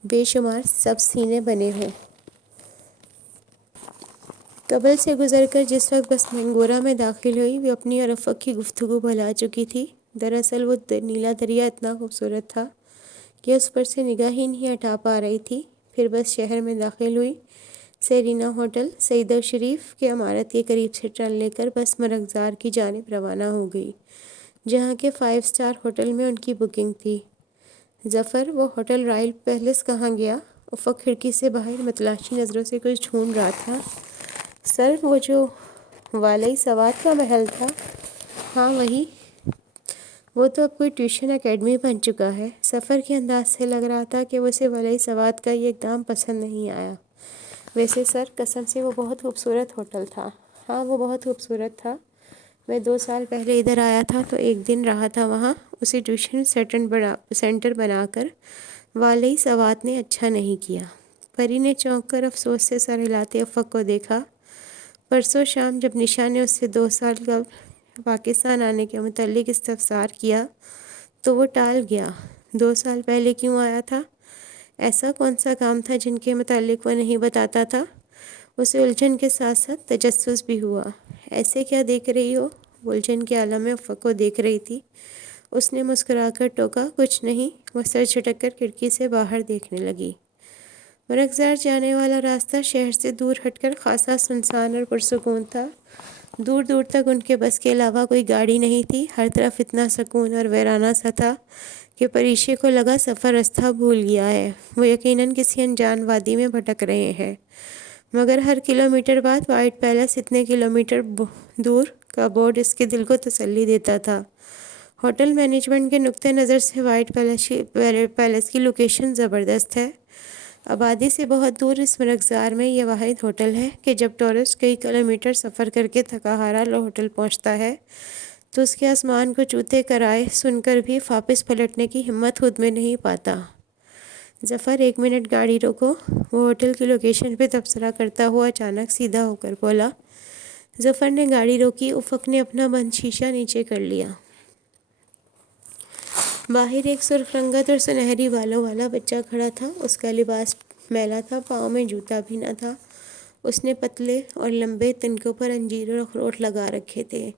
بے شمار سبز سینے بنے ہوں۔ قبل سے گزر کر جس وقت بس منگورہ میں داخل ہوئی، وہ اپنی اور افق کی گفتگو بھلا چکی تھی۔ دراصل وہ نیلا دریا اتنا خوبصورت تھا کہ اس پر سے نگاہ ہی نہیں ہٹا پا رہی تھی۔ پھر بس شہر میں داخل ہوئی۔ سیرینا ہوٹل سعیدہ شریف کے عمارت کے قریب سے ٹرن لے کر بس مرغزار کی جانب روانہ ہو گئی، جہاں کے 5 اسٹار ہوٹل میں ان کی بکنگ تھی۔ ظفر، وہ ہوٹل رائل پیلس کہاں گیا؟ افق کھڑکی سے باہر متلاشی نظروں سے کچھ ڈھونڈ رہا تھا۔ سر، وہ جو والی سوات کا محل تھا۔ ہاں وہی۔ وہ تو اب کوئی ٹیوشن اکیڈمی بن چکا ہے۔ سفر کے انداز سے لگ رہا تھا کہ اسے والی سوات کا یہ اقدام پسند نہیں آیا۔ ویسے سر، قسم سے وہ بہت خوبصورت ہوٹل تھا۔ ہاں وہ بہت خوبصورت تھا۔ میں 2 سال پہلے ادھر آیا تھا تو ایک دن رہا تھا وہاں۔ اسے ٹیوشن سینٹر بنا کر والی سوات نے اچھا نہیں کیا۔ پری نے چونک کر افسوس سے سر ہلاتے افق کو دیکھا۔ پرسوں شام جب نشا نے اس سے 2 سال قبل پاکستان آنے کے متعلق استفسار کیا تو وہ ٹال گیا۔ 2 سال پہلے کیوں آیا تھا؟ ایسا کون سا کام تھا جن کے متعلق وہ نہیں بتاتا تھا؟ اسے الجھن کے ساتھ ساتھ تجسس بھی ہوا۔ ایسے کیا دیکھ رہی ہو؟ وہ الجھن کے عالم میں افق کو دیکھ رہی تھی۔ اس نے مسکرا کر ٹوکا، کچھ نہیں۔ وہ سر جھٹک کر کھڑکی سے باہر دیکھنے لگی۔ مرغزار جانے والا راستہ شہر سے دور ہٹ کر خاصا سنسان اور پرسکون تھا۔ دور دور تک ان کے بس کے علاوہ کوئی گاڑی نہیں تھی۔ ہر طرف اتنا سکون اور ویرانہ سا تھا کہ پریشے کو لگا سفر رستہ بھول گیا ہے۔ وہ یقیناً کسی انجان وادی میں بھٹک رہے ہیں، مگر ہر کلومیٹر بعد وائٹ پیلس اتنے کلومیٹر دور کا بورڈ اس کے دل کو تسلی دیتا تھا۔ ہوٹل مینجمنٹ کے نقطہ نظر سے وائٹ پیلس کی لوکیشن زبردست ہے۔ آبادی سے بہت دور اس مرغزار میں یہ واحد ہوٹل ہے کہ جب ٹورسٹ کئی کلومیٹر سفر کر کے تھکا ہارا ہوٹل پہنچتا ہے تو اس کے آسمان کو چوتے کرائے سن کر بھی واپس پلٹنے کی ہمت خود میں نہیں پاتا۔ ظفر، 1 منٹ گاڑی روکو۔ وہ ہوٹل کی لوکیشن پہ تبصرہ کرتا ہوا اچانک سیدھا ہو کر بولا۔ ظفر نے گاڑی روکی۔ افق نے اپنا بند شیشہ نیچے کر لیا۔ باہر ایک سرخ رنگت اور سنہری بالوں والا بچہ کھڑا تھا۔ اس کا لباس میلا تھا، پاؤں میں جوتا بھی نہ تھا۔ اس نے پتلے اور لمبے تنکوں پر انجیر اور اخروٹ لگا رکھے تھے۔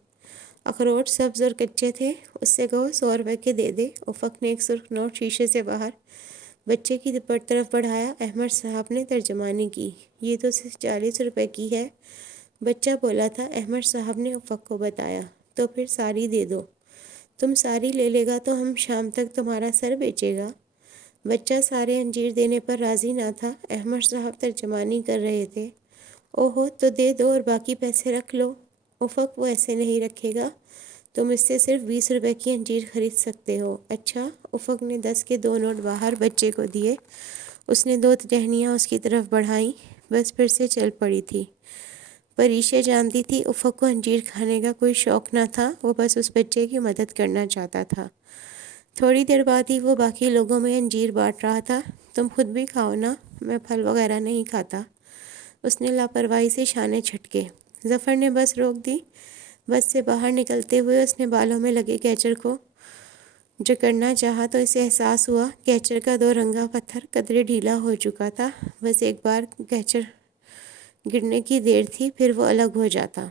اخروٹ سبز اور کچے تھے۔ اس سے کہو 100 روپے کے دے دے۔ افق نے ایک سرخ نوٹ شیشے سے باہر بچے کی طرف بڑھایا۔ احمد صاحب نے ترجمانی کی۔ یہ تو صرف 40 روپے کی ہے، بچہ بولا تھا۔ احمد صاحب نے افق کو بتایا۔ تو پھر ساری دے دو۔ تم ساری لے لے گا تو ہم شام تک تمہارا سر بیچے گا۔ بچہ سارے انجیر دینے پر راضی نہ تھا۔ احمد صاحب ترجمانی کر رہے تھے۔ اوہو، تو دے دو اور باقی پیسے رکھ لو۔ افق، وہ ایسے نہیں رکھے گا، تم اس سے صرف 20 روپے کی انجیر خرید سکتے ہو۔ اچھا۔ افق نے 10 کے 2 نوٹ باہر بچے کو دیے۔ اس نے 2 ٹہنیاں اس کی طرف بڑھائیں، بس پھر سے چل پڑی تھی۔ پریشے جانتی تھی افق کو انجیر کھانے کا کوئی شوق نہ تھا، وہ بس اس بچے کی مدد کرنا چاہتا تھا۔ تھوڑی دیر بعد ہی وہ باقی لوگوں میں انجیر بانٹ رہا تھا۔ تم خود بھی کھاؤ نا، میں پھل وغیرہ نہیں کھاتا۔ اس نے لاپرواہی سے شانے چھٹکے۔ ظفر نے بس روک دی۔ بس سے باہر نکلتے ہوئے اس نے بالوں میں لگے کیچر کو جکڑنا چاہا تو اسے احساس ہوا کیچر کا 2 رنگا پتھر قدرے ڈھیلا ہو چکا تھا۔ بس ایک بار کیچر گرنے کی دیر تھی، پھر وہ الگ ہو جاتا۔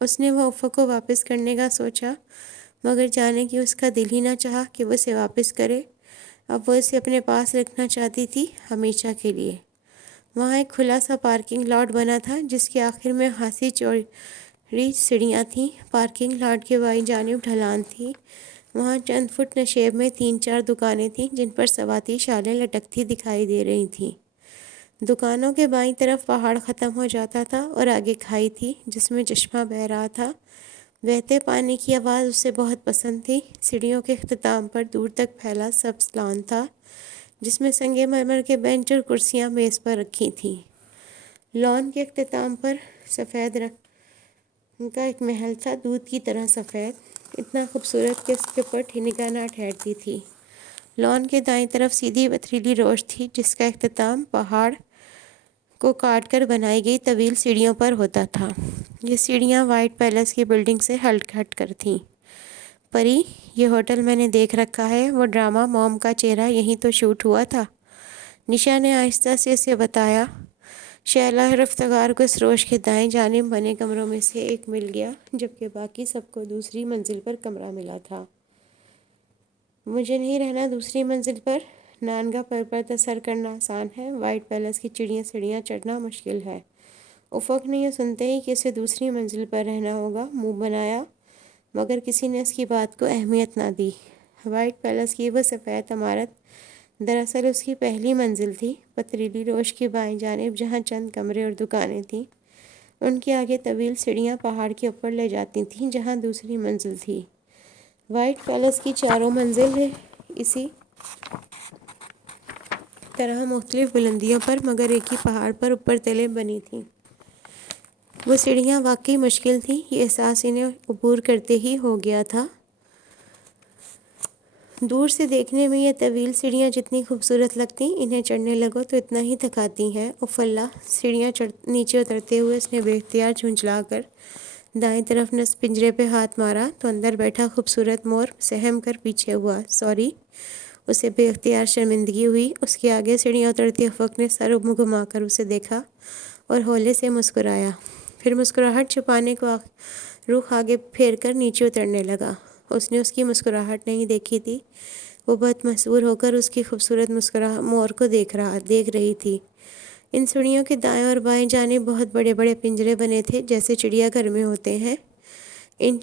اس نے وہ افق کو واپس کرنے کا سوچا، مگر جانے کی اس کا دل ہی نہ چاہا کہ وہ اسے واپس کرے۔ اب وہ اسے اپنے پاس رکھنا چاہتی تھی، ہمیشہ کے لیے۔ وہاں ایک کھلا سا پارکنگ لاٹ بنا تھا جس کے آخر میں خاصی چوڑی سیڑھیاں تھیں۔ پارکنگ لاٹ کے بائیں جانب ڈھلان تھی۔ وہاں چند فٹ نشیب میں 3-4 دکانیں تھیں جن پر سواتی شالیں لٹکتی دکھائی دے رہی تھیں۔ دکانوں کے بائیں طرف پہاڑ ختم ہو جاتا تھا اور آگے کھائی تھی جس میں چشمہ بہہ رہا تھا۔ بہتے پانی کی آواز اسے بہت پسند تھی۔ سیڑھیوں کے اختتام پر دور تک پھیلا سبز لان تھا جس میں سنگ مرمر کے بینچ اور کرسیاں میز پر رکھی تھیں۔ لان کے اختتام پر سفید رنگ کا ایک محل تھا، دودھ کی طرح سفید، اتنا خوبصورت کہ اس کے اوپر نگاہ نہ ٹھہرتی تھی۔ لان کے دائیں طرف سیدھی پتھریلی روش تھی جس کا اختتام پہاڑ کو کاٹ کر بنائی گئی طویل سیڑھیوں پر ہوتا تھا۔ یہ سیڑھیاں وائٹ پیلس کی بلڈنگ سے ہٹ کر تھیں۔ پری، یہ ہوٹل میں نے دیکھ رکھا ہے، وہ ڈرامہ موم کا چہرہ یہیں تو شوٹ ہوا تھا۔ نشا نے آہستہ سے اسے بتایا۔ شعلہ رفتگار کو اس روش کے دائیں جانب بنے کمروں میں سے ایک مل گیا جبکہ باقی سب کو دوسری منزل پر کمرہ ملا تھا۔ مجھے نہیں رہنا دوسری منزل پر؟ نانگا پر سر کرنا آسان ہے، وائٹ پیلس کی سیڑھیاں چڑھنا مشکل ہے۔ افق نے یہ سنتے ہی کہ اسے دوسری منزل پر رہنا ہوگا منہ بنایا، مگر کسی نے اس کی بات کو اہمیت نہ دی۔ وائٹ پیلس کی وہ سفید عمارت دراصل اس کی پہلی منزل تھی۔ پتھریلی روش کی بائیں جانب جہاں چند کمرے اور دکانیں تھیں، ان کے آگے طویل سیڑھیاں پہاڑ کے اوپر لے جاتی تھیں جہاں دوسری منزل تھی۔ وائٹ پیلس کی 4 منزلیں اسی طرح مختلف بلندیوں پر مگر ایک ہی پہاڑ پر اوپر تلے بنی تھیں۔ وہ سیڑھیاں واقعی مشکل تھیں، یہ احساس انہیں عبور کرتے ہی ہو گیا تھا۔ دور سے دیکھنے میں یہ طویل سیڑھیاں جتنی خوبصورت لگتیں، انہیں چڑھنے لگو تو اتنا ہی تھکاتی ہیں۔ اف اللہ! سیڑھیاں نیچے اترتے ہوئے اس نے بے اختیار جھنجھلا کر دائیں طرف نصب پنجرے پہ ہاتھ مارا تو اندر بیٹھا خوبصورت مور سہم کر پیچھے ہوا۔ سوری! اسے بے اختیار شرمندگی ہوئی۔ اس کے آگے سیڑھیاں اترتے افق نے سر گھما کر اسے دیکھا اور ہولے سے مسکرایا، پھر مسکراہٹ چھپانے کو رخ آگے پھیر کر نیچے اترنے لگا۔ اس نے اس کی مسکراہٹ نہیں دیکھی تھی، وہ بہت محصور ہو کر اس کی خوبصورت مور کو دیکھ رہی تھی۔ ان سیڑھیوں کے دائیں اور بائیں جانب بہت بڑے بڑے پنجرے بنے تھے جیسے چڑیا گھر میں ہوتے ہیں۔ ان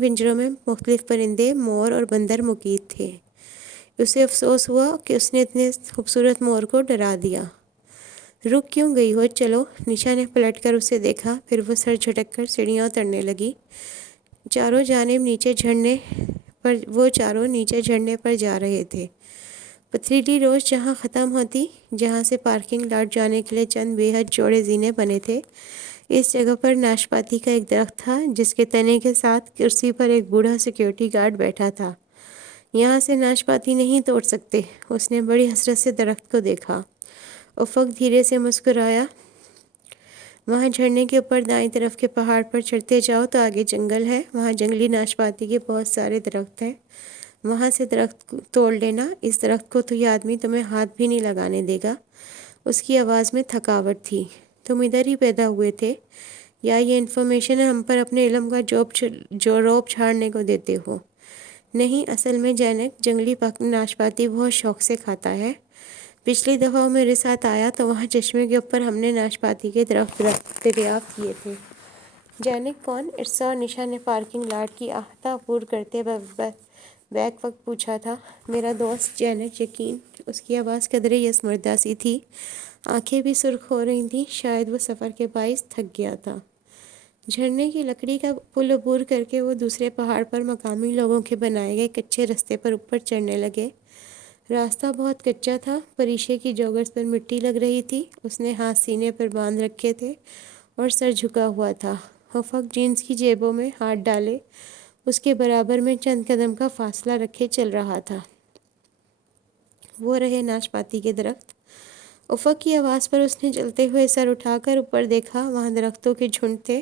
پنجروں میں مختلف پرندے، مور اور بندر مقید تھے۔ اسے افسوس ہوا کہ اس نے اتنے خوبصورت مور کو ڈرا دیا۔ رک کیوں گئی ہو؟ چلو! نشا نے پلٹ کر اسے دیکھا، پھر وہ سر جھٹک کر سیڑھیاں اترنے لگی۔ چاروں نیچے جھرنے پر جا رہے تھے۔ پتھریلی روش جہاں ختم ہوتی، جہاں سے پارکنگ لاٹ جانے کے لیے چند بے حد چوڑے زینے بنے تھے، اس جگہ پر ناشپاتی کا ایک درخت تھا جس کے تنے کے ساتھ کرسی پر ایک بوڑھا سیکیورٹی گارڈ بیٹھا تھا۔ یہاں سے ناشپاتی نہیں توڑ سکتے۔ اس نے بڑی حسرت سے درخت کو دیکھا۔ افق دھیرے سے مسکرایا۔ وہاں جھرنے کے اوپر دائیں طرف کے پہاڑ پر چڑھتے جاؤ تو آگے جنگل ہے، وہاں جنگلی ناشپاتی کے بہت سارے درخت ہیں، وہاں سے درخت توڑ لینا، اس درخت کو تو یہ آدمی تمہیں ہاتھ بھی نہیں لگانے دے گا۔ اس کی آواز میں تھکاوٹ تھی۔ تم ادھر ہی پیدا ہوئے تھے یا یہ انفارمیشن ہم پر اپنے علم کا روب چھاڑنے کو دیتے ہو؟ نہیں، اصل میں جینک جنگلی ناشپاتی بہت شوق سے کھاتا ہے۔ پچھلی دفعہ وہ میرے ساتھ آیا تو وہاں چشمے کے اوپر ہم نے ناشپاتی کے درخت دریافت کیے تھے۔ جینک کون؟ ارسا اور نشا نے پارکنگ لاٹ کی احاطہ پور کرتے بیک وقت پوچھا تھا۔ میرا دوست جینک، یقین۔ اس کی آواز قدرے یسمردہ سی تھی، آنکھیں بھی سرخ ہو رہی تھیں، شاید وہ سفر کے باعث تھک گیا تھا۔ جھرنے کی لکڑی کا پل عبور کر کے وہ دوسرے پہاڑ پر مقامی لوگوں کے بنائے گئے کچے رستے پر اوپر چڑھنے لگے۔ راستہ بہت کچا تھا، پریشے کی جوگرز پر مٹی لگ رہی تھی۔ اس نے ہاتھ سینے پر باندھ رکھے تھے اور سر جھکا ہوا تھا۔ افق جینز کی جیبوں میں ہاتھ ڈالے اس کے برابر میں چند قدم کا فاصلہ رکھے چل رہا تھا۔ وہ رہے ناشپاتی کے درخت۔ افق کی آواز پر اس نے چلتے ہوئے سر اٹھا کر اوپر دیکھا، وہاں درختوں کے جھنڈ تھے۔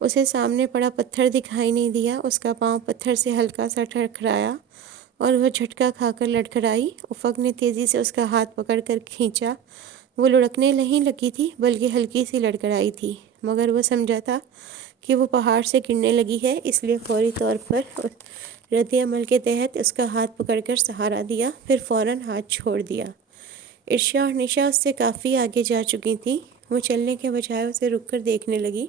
اسے سامنے پڑا پتھر دکھائی نہیں دیا۔ اس کا پاؤں پتھر سے ہلکا سا ٹھڑکرایا اور وہ جھٹکا کھا کر لڑکھڑائی۔ افق نے تیزی سے اس کا ہاتھ پکڑ کر کھینچا۔ وہ لڑکنے نہیں لگی تھی بلکہ ہلکی سی لڑکھڑائی تھی، مگر وہ سمجھا تھا کہ وہ پہاڑ سے گرنے لگی ہے، اس لیے فوری طور پر رد عمل کے تحت اس کا ہاتھ پکڑ کر سہارا دیا، پھر فوراً ہاتھ چھوڑ دیا۔ ارشا اور نشا اس سے کافی آگے جا چکی تھیں۔ وہ چلنے کے بجائے اسے رک کر دیکھنے لگی۔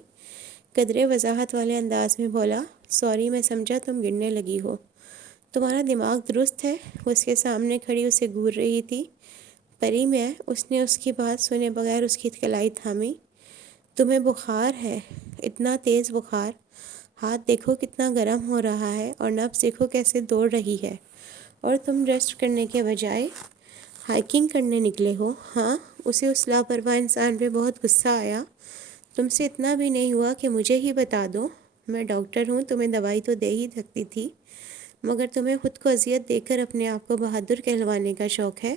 قدرے وضاحت والے انداز میں بولا، سوری، میں سمجھا تم گرنے لگی ہو۔ تمہارا دماغ درست ہے؟ وہ اس کے سامنے کھڑی اسے گور رہی تھی۔ پری میں، اس نے اس کی بات سنے بغیر اس کی کلائی تھامی۔ تمہیں بخار ہے؟ اتنا تیز بخار؟ ہاتھ دیکھو کتنا گرم ہو رہا ہے اور نبض دیکھو کیسے دوڑ رہی ہے، اور تم ریسٹ کرنے کے بجائے ہائیکنگ کرنے نکلے ہو۔ ہاں، اسے اس لاپرواہ انسان پہ بہت غصہ آیا۔ تم سے اتنا بھی نہیں ہوا کہ مجھے ہی بتا دو؟ میں ڈاکٹر ہوں، تمہیں دوائی تو دے ہی سکتی تھی، مگر تمہیں خود کو اذیت دے کر اپنے آپ کو بہادر کہلوانے کا شوق ہے۔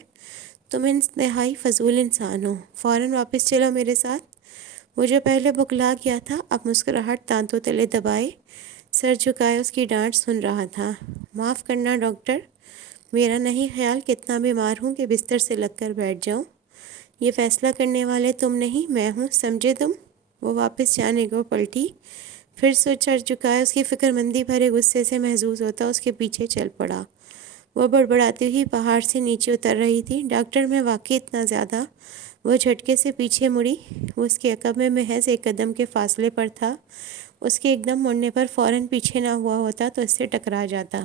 تم انتہائی فضول انسان ہو۔ فوراً واپس چلو میرے ساتھ۔ وہ جو پہلے بکلا گیا تھا اب مسکراہٹ دانتوں تلے دبائے سر جھکائے اس کی ڈانٹ سن رہا تھا۔ معاف کرنا ڈاکٹر، میرا نہیں خیال کہ اتنا بیمار ہوں کہ بستر سے لگ کر بیٹھ جاؤں۔ یہ فیصلہ کرنے والے تم نہیں، میں ہوں، سمجھے تم؟ وہ واپس جانے کو پلٹی، پھر سر جھکائے اس کی فکر مندی بھرے غصے سے محظوظ ہوتا اس کے پیچھے چل پڑا۔ وہ بڑبڑاتی ہوئی پہاڑ سے نیچے اتر رہی تھی۔ ڈاکٹر، میں واقعی اتنا زیادہ؟ وہ جھٹکے سے پیچھے مڑی۔ وہ اس کے عقب میں محض ایک قدم کے فاصلے پر تھا۔ اس کے ایک دم مڑنے پر فوراً پیچھے نہ ہوا ہوتا تو اس سے ٹکرا جاتا۔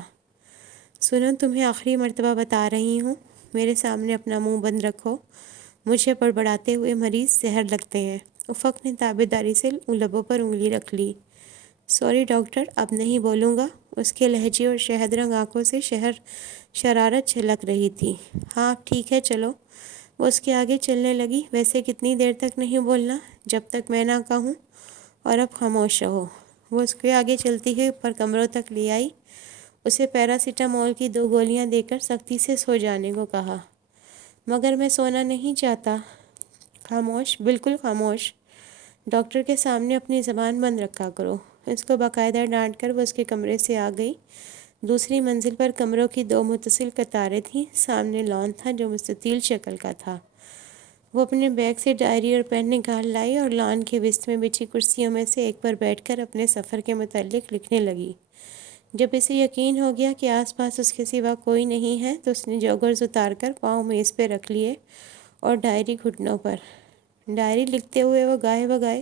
سنو، تمہیں آخری مرتبہ بتا رہی ہوں، میرے سامنے اپنا منہ بند رکھو۔ مجھے بڑبڑاتے ہوئے مریض زہر لگتے ہیں۔ افق نے تابعداری سے لبوں پر انگلی رکھ لی۔ سوری ڈاکٹر، اب نہیں بولوں گا۔ اس کے لہجے اور شہد رنگ آنکھوں سے شرارت جھلک رہی تھی۔ ہاں ٹھیک ہے، چلو۔ وہ اس کے آگے چلنے لگی۔ ویسے کتنی دیر تک نہیں بولنا؟ جب تک میں نہ کہوں، اور اب خاموش رہو۔ وہ اس کے آگے چلتی ہوئی اوپر کمروں تک لے آئی۔ اسے پیراسیٹامول کی 2 گولیاں دے کر سختی سے سو جانے کو کہا۔ مگر میں سونا نہیں چاہتا۔ خاموش، بالکل خاموش۔ ڈاکٹر کے سامنے اپنی زبان بند رکھا کرو۔ اس کو باقاعدہ ڈانٹ کر وہ اس کے کمرے سے آ گئی۔ دوسری منزل پر کمروں کی 2 متصل قطاریں تھیں۔ سامنے لان تھا جو مستطیل شکل کا تھا۔ وہ اپنے بیگ سے ڈائری اور پین نکال لائی اور لان کے وسط میں بچھی کرسیوں میں سے ایک پر بیٹھ کر اپنے سفر کے متعلق لکھنے لگی۔ جب اسے یقین ہو گیا کہ آس پاس اس کے سوا کوئی نہیں ہے تو اس نے جوگرز اتار کر پاؤں میز پہ رکھ لیے اور ڈائری گھٹنوں پر۔ ڈائری لکھتے ہوئے وہ گاہے بگاہے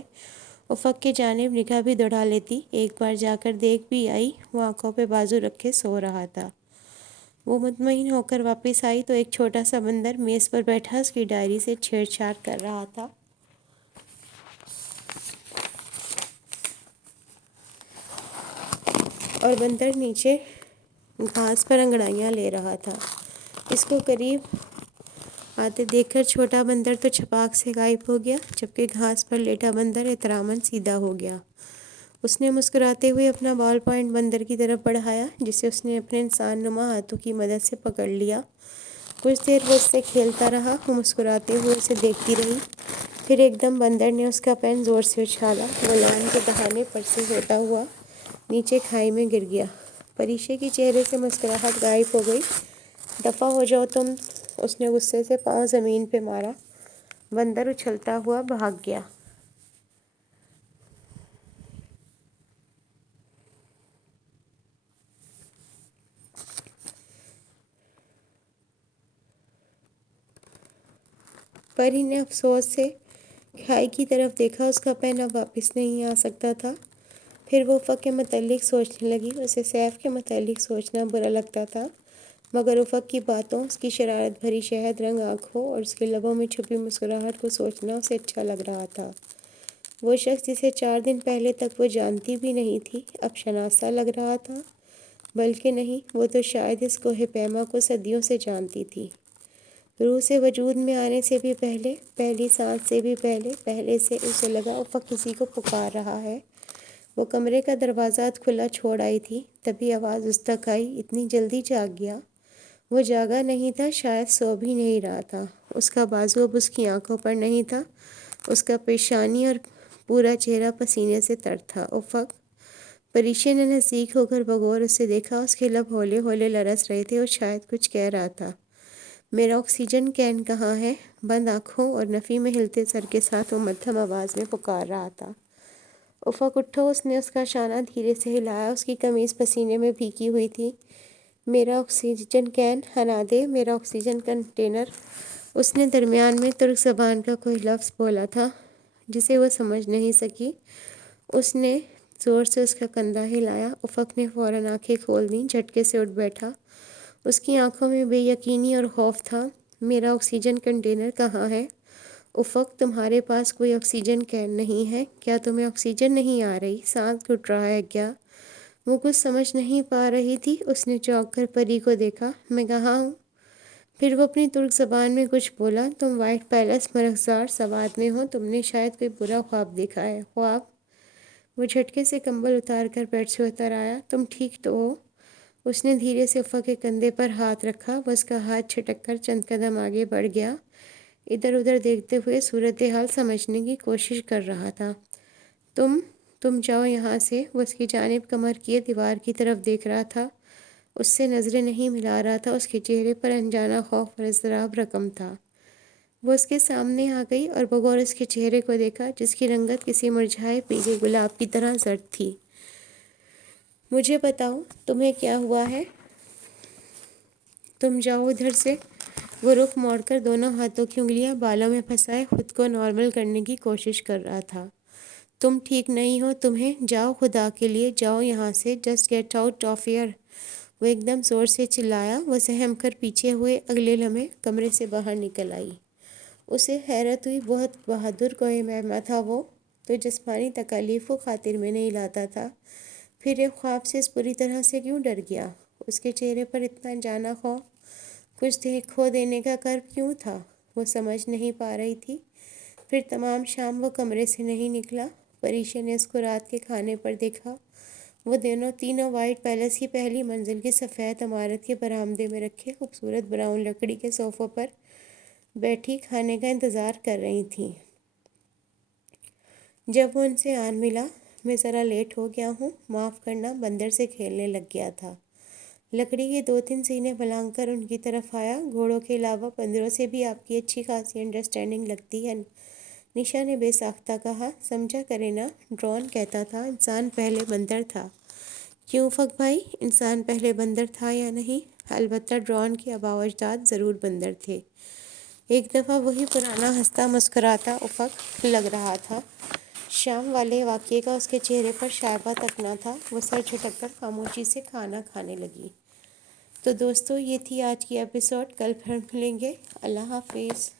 افق کی جانب نگاہ بھی دوڑا لیتی۔ ایک بار جا کر دیکھ بھی آئی، وہ آنکھوں پہ بازو رکھے سو رہا تھا۔ وہ مطمئن ہو کر واپس آئی تو ایک چھوٹا سا بندر میز پر بیٹھا اس کی ڈائری سے چھیڑ چھاڑ کر رہا تھا۔ اور بندر نیچے گھاس پر انگڑائیاں لے رہا تھا۔ اس کو قریب آتے دیکھ کر چھوٹا بندر تو چھپاک سے غائب ہو گیا، جبکہ گھاس پر لیٹا بندر احتراماً سیدھا ہو گیا۔ اس نے مسکراتے ہوئے اپنا بال پوائنٹ بندر کی طرف بڑھایا، جسے اس نے اپنے انسان نما ہاتھوں کی مدد سے پکڑ لیا۔ کچھ دیر وہ اس سے کھیلتا رہا۔ وہ مسکراتے ہوئے اسے دیکھتی رہی۔ پھر ایک دم بندر نے اس کا پین زور سے اچھالا۔ وہ لان کے دہانے پر سے ہوتا ہوا نیچے کھائی میں گر گیا۔ پریشے کے چہرے سے مسکراہٹ غائب ہو گئی۔ دفعہ ہو جاؤ تم، اس نے غصے سے پاؤں زمین پہ مارا۔ بندر اچھلتا ہوا بھاگ گیا۔ پری نے افسوس سے کھائی کی طرف دیکھا، اس کا پین اب واپس نہیں آ سکتا تھا۔ پھر وہ افق کے متعلق سوچنے لگی۔ اسے سیف کے متعلق سوچنا برا لگتا تھا، مگر افق کی باتوں، اس کی شرارت بھری شہد رنگ آنکھوں اور اس کے لبوں میں چھپی مسکراہٹ کو سوچنا اسے اچھا لگ رہا تھا۔ وہ شخص جسے 4 دن پہلے تک وہ جانتی بھی نہیں تھی، اب شناسا لگ رہا تھا۔ بلکہ نہیں، وہ تو شاید اس کوہ پیما کو صدیوں سے جانتی تھی۔ روح سے وجود میں آنے سے بھی پہلے، پہلی سانس سے بھی پہلے سے اسے لگا افق کسی کو پکار رہا ہے۔ وہ کمرے کا دروازہ کھلا چھوڑ آئی تھی، تبھی آواز اس تک آئی۔ اتنی جلدی جاگ گیا؟ وہ جاگا نہیں تھا، شاید سو بھی نہیں رہا تھا۔ اس کا بازو اب اس کی آنکھوں پر نہیں تھا، اس کا پیشانی اور پورا چہرہ پسینے سے تر تھا۔ افق! پریشے نے نزدیک ہو کر بغور اسے دیکھا۔ اس کے لب ہولے ہولے لرز رہے تھے اور شاید کچھ کہہ رہا تھا۔ میرا آکسیجن کین کہاں ہے؟ بند آنکھوں اور نفی میں ہلتے سر کے ساتھ وہ مدھم آواز میں پکار رہا تھا۔ افق اٹھو! اس نے اس کا شانہ دھیرے سے ہلایا۔ اس کی قمیض پسینے میں بھیگی ہوئی تھی۔ میرا آکسیجن کین ہنا دے، میرا آکسیجن کنٹینر۔ اس نے درمیان میں ترک زبان کا کوئی لفظ بولا تھا جسے وہ سمجھ نہیں سکی۔ اس نے زور سے اس کا کندھا ہلایا۔ افق نے فوراً آنکھیں کھول دیں، جھٹکے سے اٹھ بیٹھا۔ اس کی آنکھوں میں بے یقینی اور خوف تھا۔ میرا آکسیجن کنٹینر کہاں ہے؟ افق! تمہارے پاس کوئی آکسیجن کین نہیں ہے؟ کیا تمہیں آکسیجن نہیں آ رہی؟ سانس گھٹ رہا ہے کیا؟ وہ کچھ سمجھ نہیں پا رہی تھی۔ اس نے چونک کر پری کو دیکھا۔ میں کہاں ہوں؟ پھر وہ اپنی ترک زبان میں کچھ بولا۔ تم وائٹ پیلس مرغزار سوات میں ہو، تم نے شاید کوئی برا خواب دیکھا ہے۔ خواب؟ وہ جھٹکے سے کمبل اتار کر بیڈ سے اتر آیا۔ تم ٹھیک تو ہو؟ اس نے دھیرے سے افق کے کندھے پر ہاتھ رکھا۔ وہ اس کا ہاتھ چھٹک کر چند قدم آگے بڑھ گیا، ادھر ادھر دیکھتے ہوئے صورتحال سمجھنے کی کوشش کر رہا تھا۔ تم جاؤ یہاں سے۔ وہ اس کی جانب کمر کیے دیوار کی طرف دیکھ رہا تھا، اس سے نظریں نہیں ملا رہا تھا۔ اس کے چہرے پر انجانا خوف اور اضطراب رقم تھا۔ وہ اس کے سامنے آ گئی اور بغور اس کے چہرے کو دیکھا جس کی رنگت کسی مرجھائے پیلے گلاب کی طرح زرد تھی۔ مجھے بتاؤ، تمہیں کیا ہوا ہے؟ تم جاؤ ادھر سے۔ وہ رخ موڑ کر دونوں ہاتھوں کی انگلیاں بالوں میں پھنسائے خود کو نارمل کرنے کی کوشش کر رہا تھا۔ تم ٹھیک نہیں ہو، تمہیں جاؤ، خدا کے لیے جاؤ یہاں سے، just get out of here. وہ ایک دم زور سے چلایا۔ وہ سہم کر پیچھے ہوئے اگلے لمحے کمرے سے باہر نکل آئی۔ اسے حیرت ہوئی، بہت بہادر کوہ پیما تھا وہ، تو جسمانی تکالیف کو خاطر میں نہیں لاتا تھا، پھر ایک خواب سے اس بری طرح سے کیوں ڈر گیا؟ اس کے چہرے پر اتنا انجانا خوف، کچھ کھو دینے کا کرب کیوں تھا؟ وہ سمجھ نہیں پا رہی تھی۔ پھر تمام شام وہ کمرے سے نہیں نکلا۔ پریشے نے اس کو رات کے کھانے پر دیکھا۔ وہ تینوں وائٹ پیلس کی پہلی منزل کی سفید عمارت کے برآمدے میں رکھے خوبصورت براؤن لکڑی کے صوفوں پر بیٹھی کھانے کا انتظار کر رہی تھیں۔ جب وہ ان سے آن ملا، میں ذرا لیٹ ہو گیا ہوں، معاف کرنا، بندر سے کھیلنے لگ گیا تھا۔ لکڑی کے 2-3 سینے پلانگ کر ان کی طرف آیا۔ گھوڑوں کے علاوہ بندروں سے بھی آپ کی اچھی خاصی انڈرسٹینڈنگ لگتی ہے، نشا نے بے ساختہ کہا۔ سمجھا کرے نا، ڈرون کہتا تھا انسان پہلے بندر تھا۔ کیوں افق بھائی، انسان پہلے بندر تھا یا نہیں؟ البتہ ڈرون کے آباء و اجداد ضرور بندر تھے۔ ایک دفعہ وہی پرانا ہنستا مسکراتا افق لگ رہا تھا۔ شام والے واقعے کا اس کے چہرے پر شائبہ تک نہ تھا۔ وہ سر جھٹک کر خاموشی سے کھانا کھانے لگی۔ تو دوستو، یہ تھی آج کی ایپیسوڈ۔ کل پھر ملیں گے۔ اللہ حافظ۔